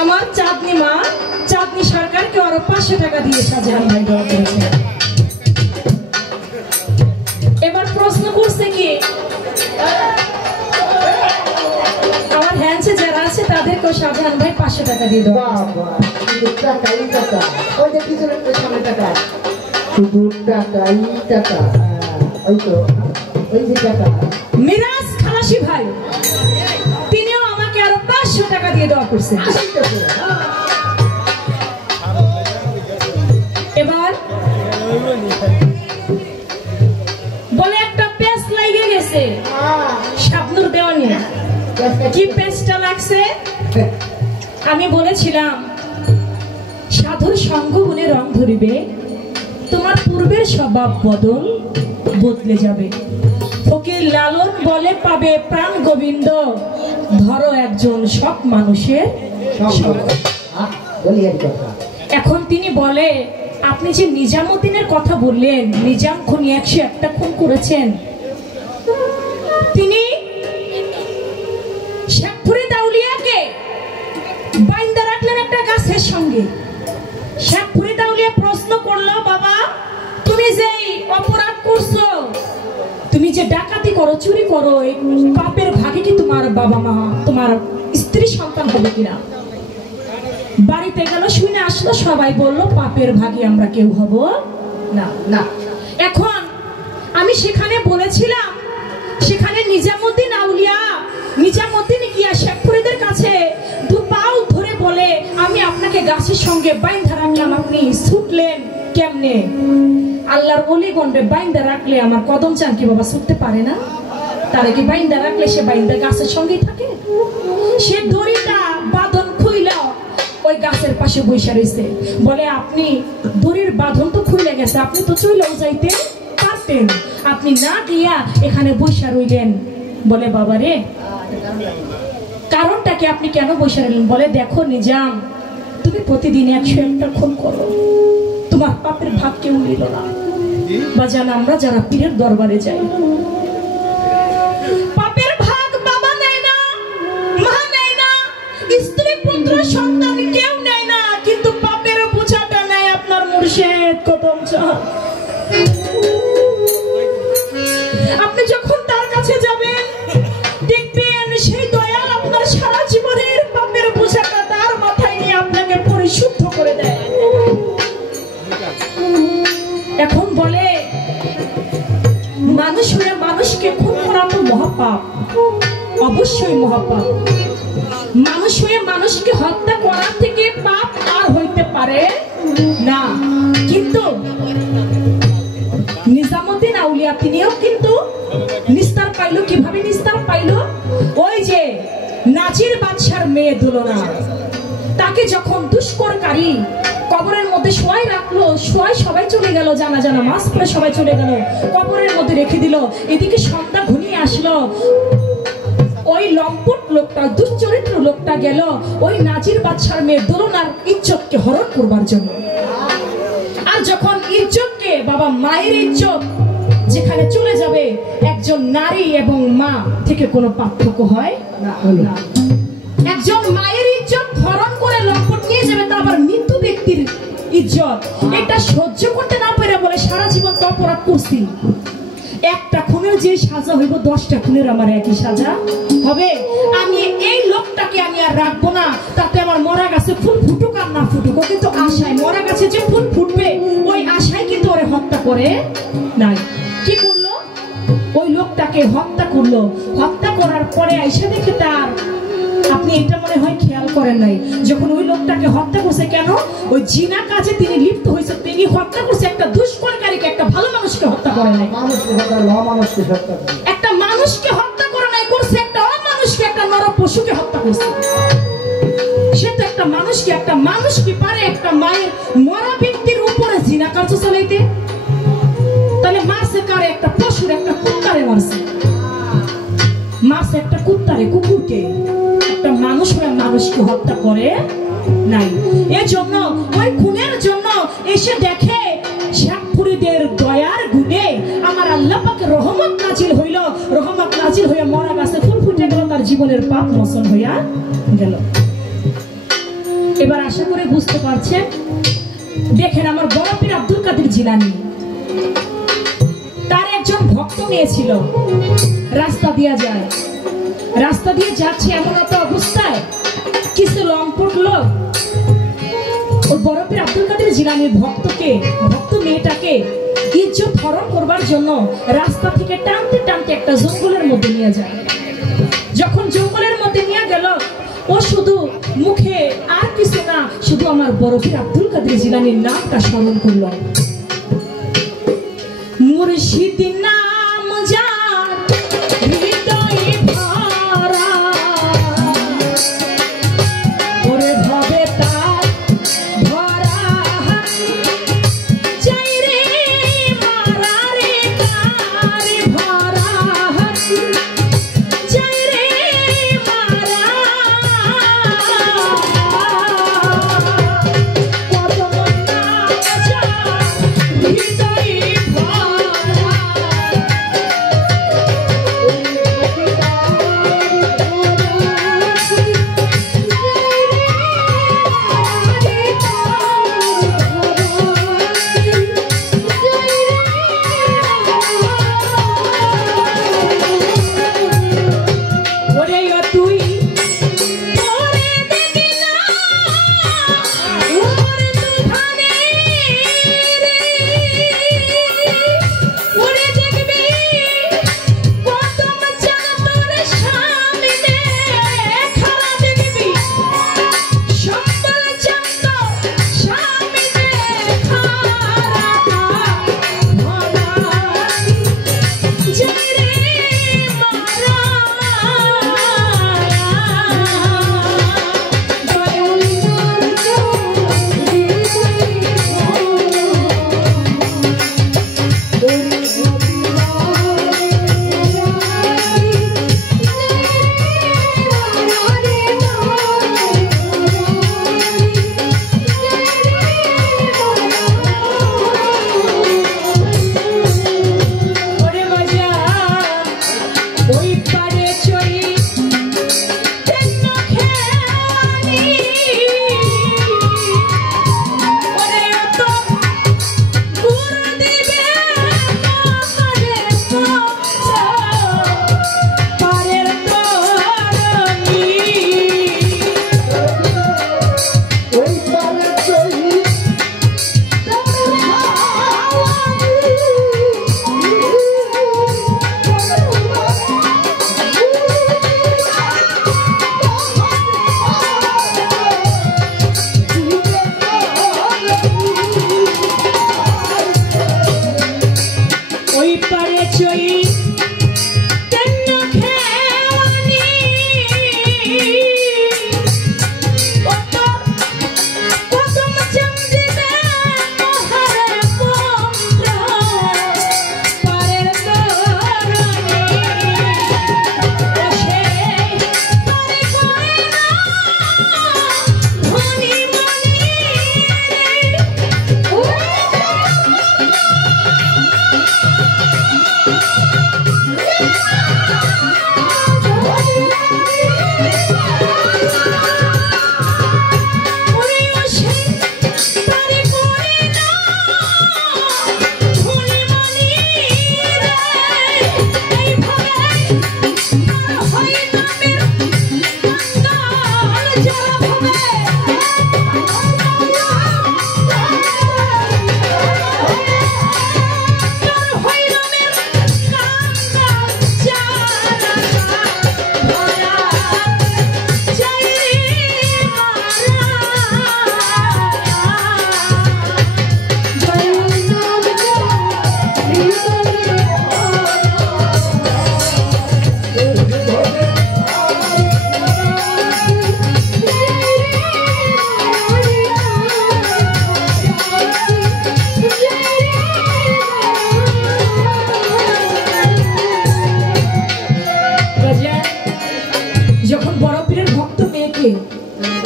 আমার চাঁদনি মা চাঁদনি সরকারকে আরো 500 টাকা দিয়ে শাহজাহান ভাই দোয়া করেছেন এবার প্রশ্ন করছে কি আমার হ্যান্ডসে যারা আছে তাদেরকে শাহজাহান ভাই 500 টাকা দিয়ে দেওয়া মিরাজ খালাসি ভাই তিনিও আমাকে আরো 500 টাকা দিয়ে দেওয়া করছেন এবার বলে একটা পেস্ট লাগিয়ে গেছে শাবনূর দেওয়ানি কি পেস্টটা লাগছে আমি বলেছিলাম সাধুর সঙ্গ গুণে রং ধরিবে তোমার পূর্বের স্বভাব বদলে যাবে ফকির লালন বলে পাবে প্রাণ গোবিন্দ ধরো একজন সৎ মানুষের এখন তিনি বলে আপনি যে নিজামুদ্দিনের কথা বললেন নিজাম খুনি 101টা খুন করেছেন তিনি শেখ ফরিদ আউলিয়াকে বাইন্দা রাখলেন একটা গাছের সঙ্গে শেখ ফরিদ আউলিয়া প্রশ্ন করলো বাবা তুমি যে অপরাধ করছো তুমি যে ডাকাতি করো চুরি করো এই পাপের ভাগে কি তোমার বাবা মা তোমার স্ত্রী সন্তান হবে কিনা বাড়িতে গেল শুনে আসলো সবাই বললো পাপের ভাগে আমরা কেউ হব না না এখন আমি সেখানে বলেছিলাম সেখানে নিজামুদ্দিন আউলিয়া নিজামুদ্দিন গিয়া শেখ ফরিদের কাছে দু পাও ধরে বলে আমি আপনাকে গাছের সঙ্গে বাইন্ধা রাখলাম আপনি ছুটলেন কেমনে আল্লাহর ওলি গন্ডে বাইন্ধা রাখলে আমার কদম চান কি বাবা ছুটতে পারে না তারে কি বাইন্ধা রাখলে সে বাইন্ধা গাছের সঙ্গেই থাকে সে দড়িটা বাঁধন খুইলা ওই গাছের পাশে বসে রয়েছে বলে আপনি দড়ির বাঁধন তো খুলে গেছে আপনি তো চলেও যাইতে পারতেন আপনি না গিয়া এখানে বসে রইলেন বলে বাবা রে কারণটা কি আপনি কেন বসে রইলেন বলে দেখো নিজাম তুমি প্রতিদিন 101টা খুন করো তোমার পাপের ভাগ কেউ নিল না বা জান আমরা যারা পীরের দরবারে যাই পাপের ভাগ বাবা নেয় না মা নেয় না স্ত্রী পুত্র সন্তান কেউ নেয় না কিন্তু পাপের বোঝাটা নেয় আপনার মুর্শিদ কদম চাঁদ আপনি যখন তার কাছে যাবেন দেখবেন সেই দয়াল আপনার সারা জীবনের পাপের বোঝা অবশ্যই মহাপাপ। মানুষ হয়ে মানুষকে হত্যা করার থেকে পাপ আর হইতে পারে না। কিন্তু নিজামুদ্দিন আউলিয়া তিনিও কিন্তু নিস্তার পাইলো। কিভাবে নিস্তার পাইলো? ওই যে নাজির বাদশার মেয়ে দুলনা, তাকে যখন দুষ্করকারী কবরের মধ্যে শোয়াই রাখলো, শোয়াই সবাই চলে গেল, জানা জানা মাস পরে সবাই চলে গেল, কবরের মধ্যে রেখে দিল। এদিকে সন্ধ্যা ঘনিয়ে আসলো, ওই লম্পট লোকটা, দুশ্চরিত্র লোকটা গেল ওই নাজির বাদশার মেয়ে দুলনার ইজ্জতকে হরণ করবার জন্য। আর যখন ইজ্জতকে, বাবা মায়ের ইজ্জত যেখানে চলে যাবে, একজন নারী এবং মা থেকে কোনো পার্থক্য হয় না। একজন মায়ের ইজ্জত হরণ করে লম্পট নিয়ে যাবে, তা আবার মৃত্যু ব্যক্তির ইজ্জত। এটা সহ্য করতে না পেরে বলে সারা জীবন তো অপরাধ করছি, একটা খুনের যে সাজা হইব 10টা খুনের আমার একই সাজা হবে। আমি এই লোকটাকে আমি আর রাখবো না, তাতে আমার মরা গাছে ফুল ফুটুক আর না ফুটুক, কিন্তু আশায়, মরা গাছে যে ফুল ফুটবে ওই আশায় কিন্তু ওরে হত্যা করে নাই। কি করলো? ওই লোকটাকে হত্যা করলো। হত্যা করার পরে আইসা দেখে তার, আপনি এটা মনে হয় খেয়াল করেন নাই, যখন ওই লোকটাকে হত্যা করছে, কেন ওই জিনা কাজে তিনি লিপ্ত হয়েছে, তিনি হত্যা করছে একটা দুষ্করকারীকে, একটা ভালো মানুষকে হত্যা করে নাই। একটা মানুষকে হত্যা করে নাই, করছে একটা অমানুষকে, একটা নর পশুকে হত্যা করছে। সে তো একটা মানুষকে, একটা মানুষ কি পারে একটা মায়ের মরা ব্যক্তির উপরে জিনা কাজ চালাইতে? তাহলে মারছে কারে? একটা পশুর, একটা কুত্তারে মারছে। মারছে একটা কুত্তারে, কুকুরকে। একটা মানুষ হয়ে মানুষকে হত্যা করে নাই। এজন্য ওই খুনের জন্য এসে দেখে শেখপুরীদের দয়ার গুণে আমার আল্লাহ পাকের রহমত নাজিল হইল। রহমত নাজিল হয়ে মরা গাছে ফুল ফুটে গেল, তার জীবনের পাপ মোচন হইয়া গেল। এবার আশা করে বুঝতে পারছেন। দেখেন, আমার বড় পীর আব্দুল কাদের জিলানী, তার একজন ভক্ত মেয়ে ছিল। রাস্তা দিয়ে যায়, রাস্তা দিয়ে যাচ্ছে, এমন একটা অবস্থায় কিছু লম্পট লোক ওর বড় পীর আব্দুল কাদের জিলানীর ভক্ত মেয়েটাকে ইজ্জত হরণ করবার জন্য রাস্তা থেকে টানতে টানতে একটা জঙ্গলের মধ্যে নিয়ে যায়। যখন জঙ্গলের মধ্যে নিয়ে গেল, ও শুধু মুখে আর কিছু না, শুধু আমার বড় পীর আব্দুল কাদের জিলানীর নামটা স্মরণ করল। মুর্শিদ নাম যার হৃদয়ে ভরা, ওরে ভবে তার ভরা, চাই রে মারা রে তার ভরা, চাই রে মারা, কত নাম যার হৃদয়ে ভরা।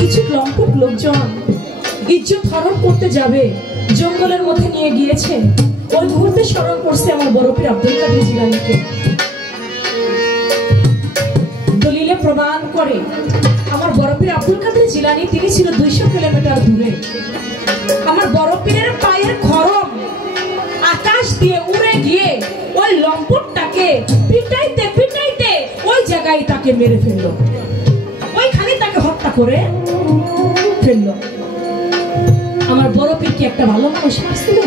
কিছু লম্পট লোকজন ইজ্জত হরণ করতে যাবে, জঙ্গলের মধ্যে নিয়ে গিয়েছে। ওই মুহূর্তে স্মরণ করছে আমার বড় পীর আব্দুল কাদের জিলানীকে। দলিলে প্রমাণ করে আমার বড় পীর আব্দুল কাদের জিলানী তিনি ছিল 200 কিলোমিটার দূরে। আমার বড় পীরের পায়ের খড়ম আকাশ দিয়ে উড়ে গিয়ে ওই লম্পটটাকে পিটাইতে পিটাইতে ওই জায়গায় তাকে মেরে ফেললো, ওইখানে তাকে হত্যা করে ফেললো। আমার বড় পীর কি একটা ভালো মানুষ মারছিল?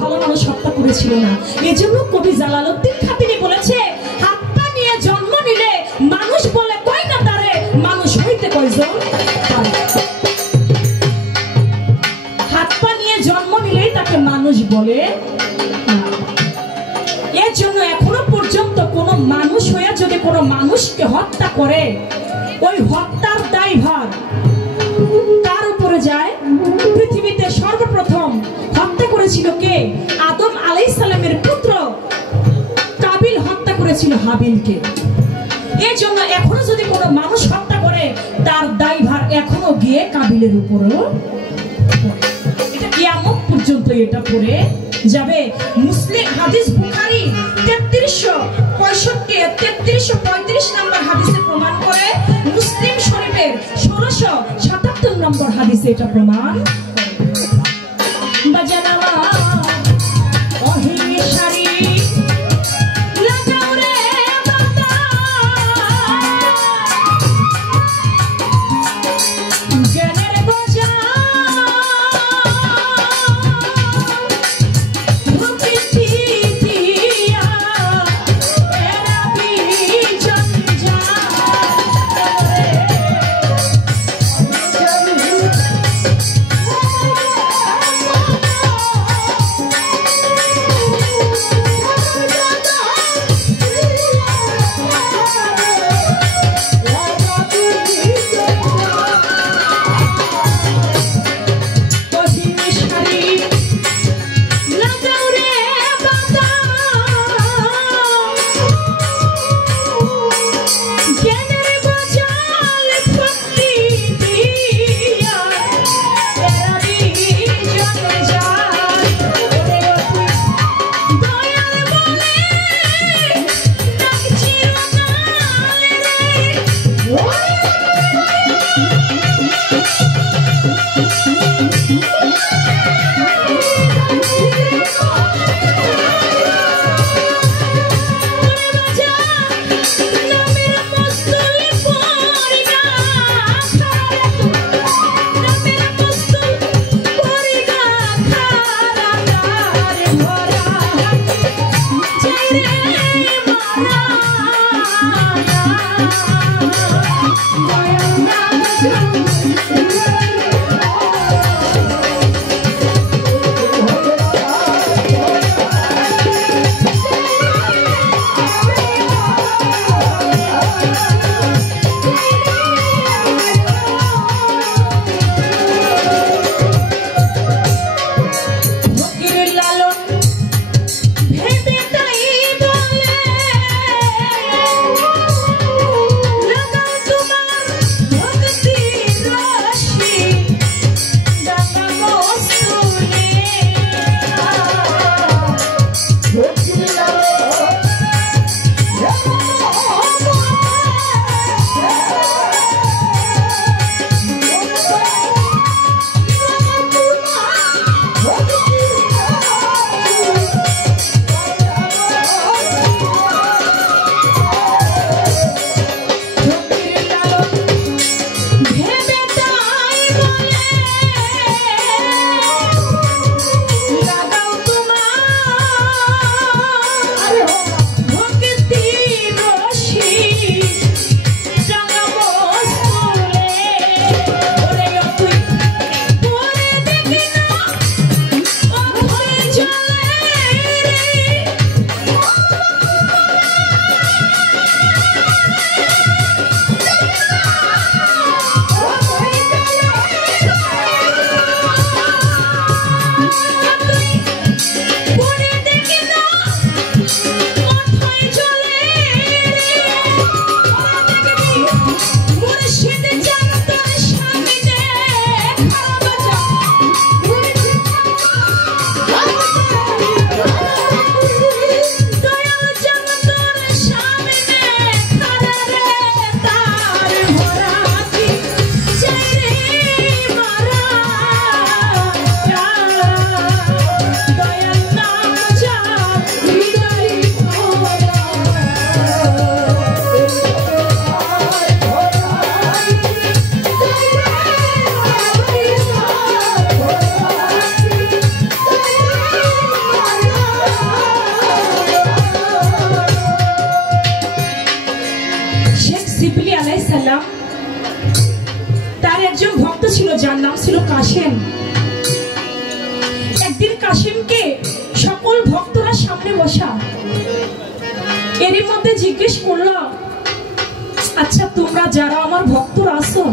ভালো মানুষ হত্যা করেছিল না। এজন্য কবি জালালউদ্দিন খাতিনি বলেছে, হাত পা নিয়ে জন্ম নিলে মানুষ বলে কই না তারে, মানুষ হইতে কয়জন পারে। হাত পা নিয়ে জন্ম নিলেই তাকে মানুষ বলে না। এর জন্য এখনো পর্যন্ত কোনো মানুষ হয়ে যদি কোনো মানুষকে হত্যা করে, ওই হত্যার দায়ভার কার উপরে যায়? পৃথিবীতে সর্বপ্রথম হত্যা করেছিল কে? আদম আলাইহিস সালামের পুত্র কাবিল হত্যা করেছিল হাবিলকে। এর জন্য এখনো যদি কোনো মানুষ হত্যা করে, তার দায়ভার এখনো গিয়ে কাবিলের উপরও। এটা কিয়ামত পর্যন্ত এটা পড়ে যাবে। মুসলিম হাদিস বুখারী 3335 নম্বর হাদিসে প্রমাণ করে, মুসলিম শরীফের 1677 নম্বর হাদিসে এটা প্রমাণ বাজানামা ওহি শারি লাগাও রে বাবা জ্ঞানের বোঝা একজন ভক্ত ছিল যার নাম ছিল কাশেম। একদিন কাশেমকে সকল ভক্তরা সামনে বসা, এরই মধ্যে জিজ্ঞেস করলো, আচ্ছা তোমরা যারা আমার ভক্তরা আছো,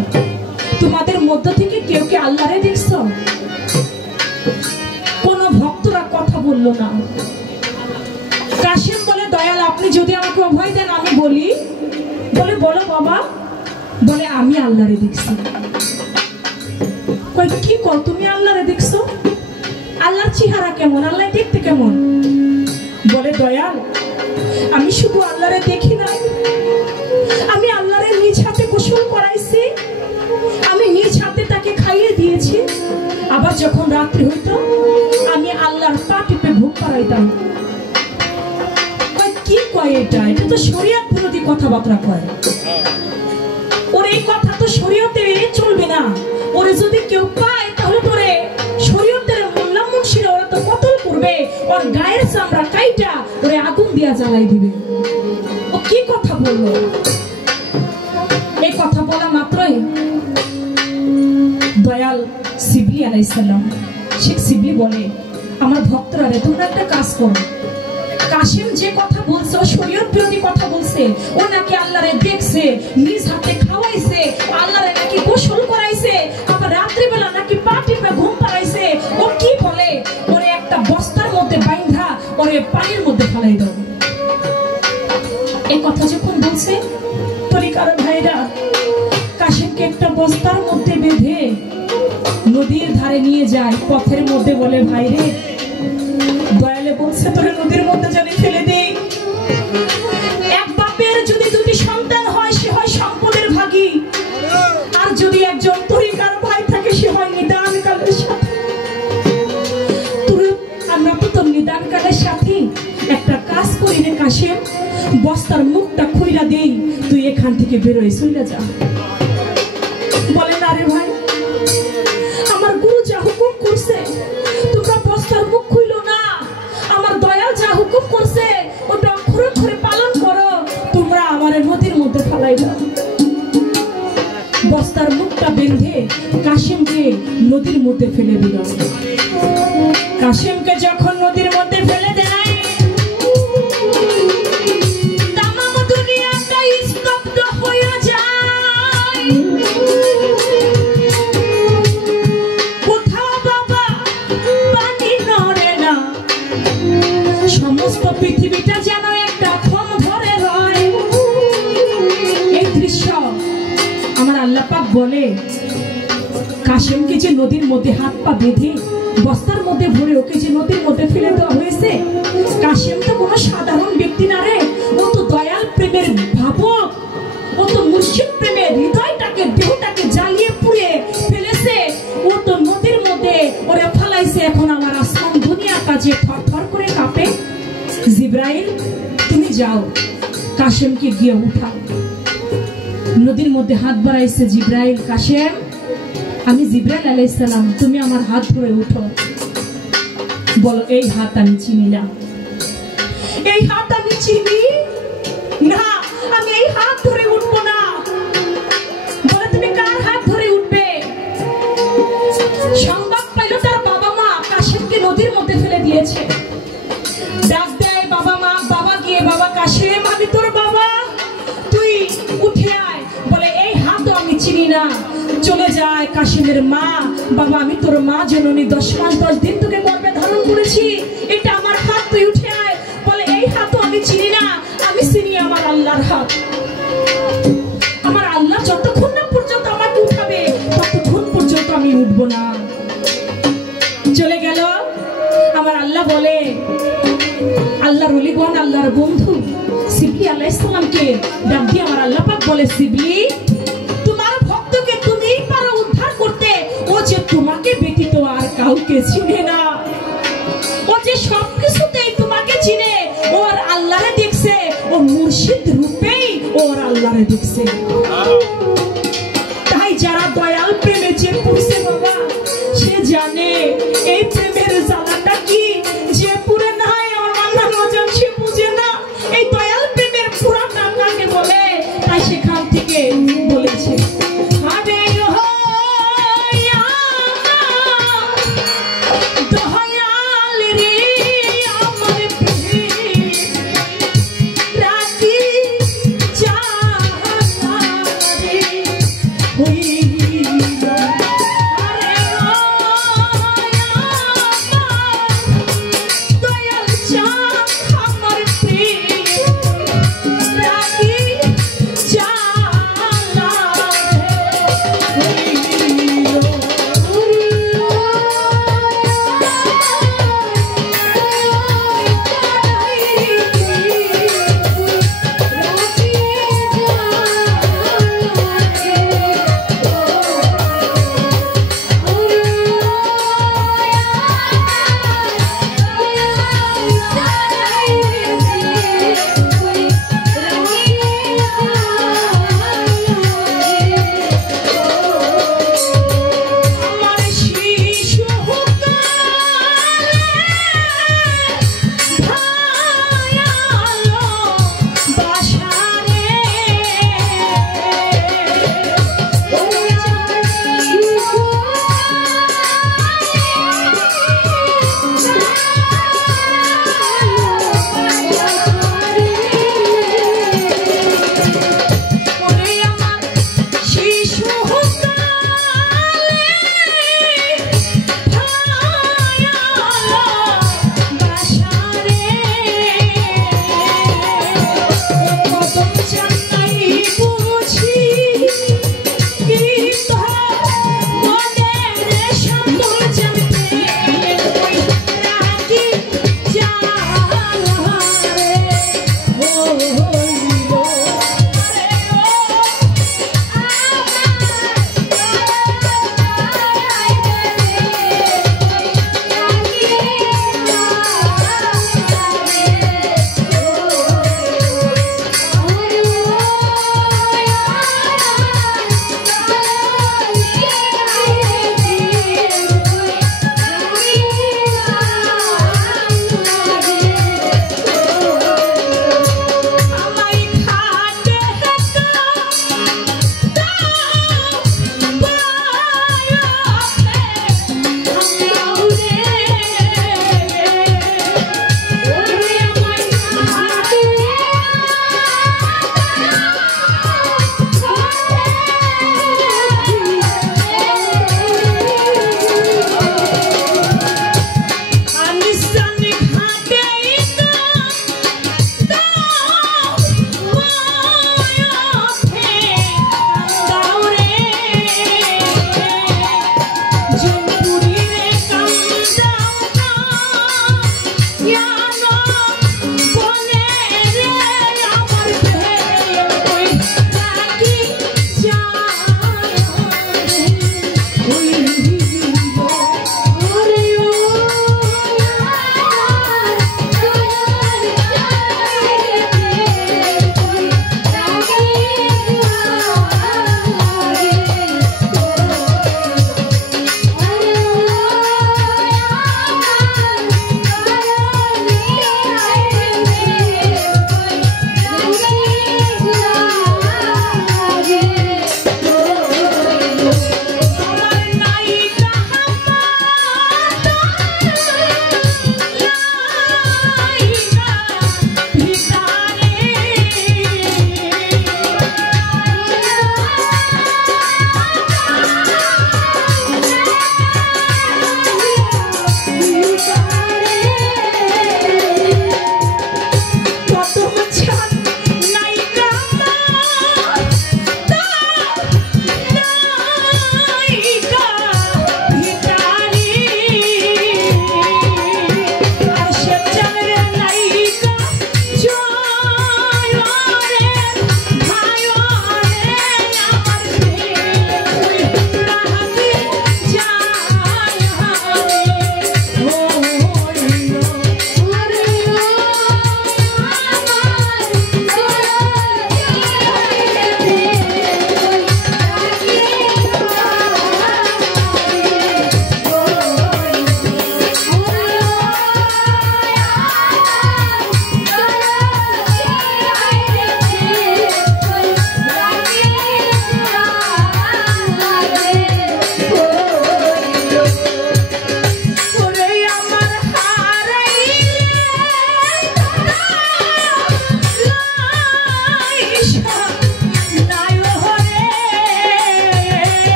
তোমাদের মধ্য থেকে কেউ কে আল্লাহরে দেখছো? কোন ভক্তরা কথা বললো না। কাশেম বলে, দয়াল আপনি যদি আমাকে অভয় দেন আমি বলি। বলে বলো বাবা। বলে আমি আল্লাহরে দেখছি। কই কি কর তুমি আল্লাহরে দেখছো? আল্লাহর চেহারা কেমন, আল্লাহ দেখতে কেমন? বলে দয়াল আমি শুধু আল্লাহরে দেখি নাই, আমি আল্লাহরে নিজ হাতে গোসল করাইছি, আমি নিজ হাতে তাকে খাইয়ে দিয়েছি, আবার যখন রাত্রি হইতো আমি আল্লাহর পা টিপে ঘুম পাড়াইতাম। কি কয় এটা? এটা তো শরীয়ত বিরোধী কথাবার্তা কয়। ওর এই কথা তো শরীয়তে চলবে না। ওরে যদি কেউ পায় তাহলে তোরে শরীয়তের মোল্লা মুন্সিরা ওরা তো কতল করবে, ওর গায়ের চামড়া কাইটা ওরে আগুন দিয়া জ্বালাই দিবে। ও কি কথা বললো? এই কথা বলা মাত্রই দয়াল শিবলি আলাইহিস সালাম, শেখ শিবলি বলে, আমার ভক্তরা রে তোমরা একটা কাজ করো, কাশেম যে কথা বলছে ও শরীয়ত বিরোধী কথা বলছে। ও নাকি আল্লাহরে দেখছে, নিজ হাতে খাওয়াইছে, আল্লাহরে নাকি গোসল করাইছে, আবার রাত্রি বেলা নাকি পা টিপে ঘুম পাড়াইছে। ও কি বলে? ওরে একটা বস্তার মধ্যে বাইন্ধা ওরে পানির মধ্যে ফেলাই দাও। এই কথা যখন বলছে তরিকার ভাইরা কাশেমকে একটা বস্তার মধ্যে বেঁধে নদীর ধারে নিয়ে যায়। পথের মধ্যে বলে, ভাই রে দয়ালে বলছে তোরে নদীর মধ্যে জানি ফেলে দেই। এক বাপের যদি দুটি সন্তান হয় সে হয় সম্পদের ভাগী, আর যদি একজন তরিকার ভাই থাকে সে হয় নিদান কালের সাথী। আমরা তো তোর নিদান কালের সাথী। একটা কাজ করি রে কাশেম, বস্তার মুখটা খুইলা দেই, তুই এখান থেকে বেরোয় চলে যা। বলে না রে ভাই, আমার গুরু যা হুকুম করছে তোমরা বস্তার মুখ খুইলো না, আমার দয়াল যা হুকুম করছে ওটা অক্ষরে অক্ষরে পালন করো, তোমরা আমারে নদীর মধ্যে ফেলাই দাও। বস্তার মুখটা বেঁধে কাশেমকে নদীর মধ্যে ফেলে দিল। কাশেমকে যখন নদীর মধ্যে ফেলে দেয়, তামাম দুনিয়াটা স্তব্ধ হয়ে যায়। কোথাও বাবা পানি নড়ে না, সমস্ত পৃথিবীটা যেন একটা থম ধরে রয়। এই দৃশ্য আমার আল্লাহ পাক বলে, কাশেমকে যে নদীর মধ্যে হাত পা বেঁধে বস্তার মধ্যে ভরে ওকে যে নদীর মধ্যে ফেলে দেওয়া হয়েছে, কাশেম তো কোনো সাধারণ ব্যক্তি না রে, ও তো দয়াল প্রেমের ভাবক, ও তো মুর্শিদ প্রেমের হৃদয়টাকে দেহটাকে জ্বালিয়ে পুড়িয়ে ফেলেছে। ও তো নদীর মধ্যে ওরে ফেলাইছে। এখন আমার আসমান দুনিয়া কাজে থরথর করে কাঁপে। জিব্রাইল তুমি যাও, কাশেমকে গিয়ে উঠাও। নদীর মধ্যে হাত বাড়াইছে জিব্রাইল, কাশেম আমি জিব্রাইল আলাইহিস সালাম, তুমি আমার হাত ধরে উঠো। বলো এই হাত আমি চিনি না, এই হাত আমি চিনি না, আমি এই হাত ধরে উঠবো না। বলে তুমি কার হাত ধরে উঠবে? সংবাদ পাইলো তার বাবা মা কাশেমকে নদীর মধ্যে ফেলে দিয়েছে। ডাক দেয় বাবা মা, বাবা গিয়ে, বাবা কাশেম আমি তোর বাবা, তুই উঠে আয়। বলে এই হাত আমি চিনি না। চলে যায় কাশেমের মা, বাবা আমি তোর মা জননী, 10 মাস 10 দিন তোকে গর্ভে ধারণ করেছি, এটা আমার হাত, তুই উঠে আয়। বলে এই হাত আমি চিনি না, আমি চিনি আমার আল্লাহর হাত। আমার আল্লাহ যতক্ষণ না পর্যন্ত আমাকে উঠাবে ততক্ষণ পর্যন্ত আমি উঠবো না। চলে গেল। আমার আল্লাহ বলে, আল্লাহর ওলিগণ আল্লাহর বন্ধু শিবলি আলাইহিস সালামকে ডাক দিয়ে আমার আল্লাহ পাক বলে, শিবলি তোমার ভক্তকে তুমিই পারো উদ্ধার করতে, ও যে তোমাকে ব্যতীত আর কাউকে চিনে না, ও যে সবকিছুতেই তোমাকে চিনে, ওর আল্লাহরে দেখছে, ও মুর্শিদ রূপেই ওর আল্লাহরে দেখছে।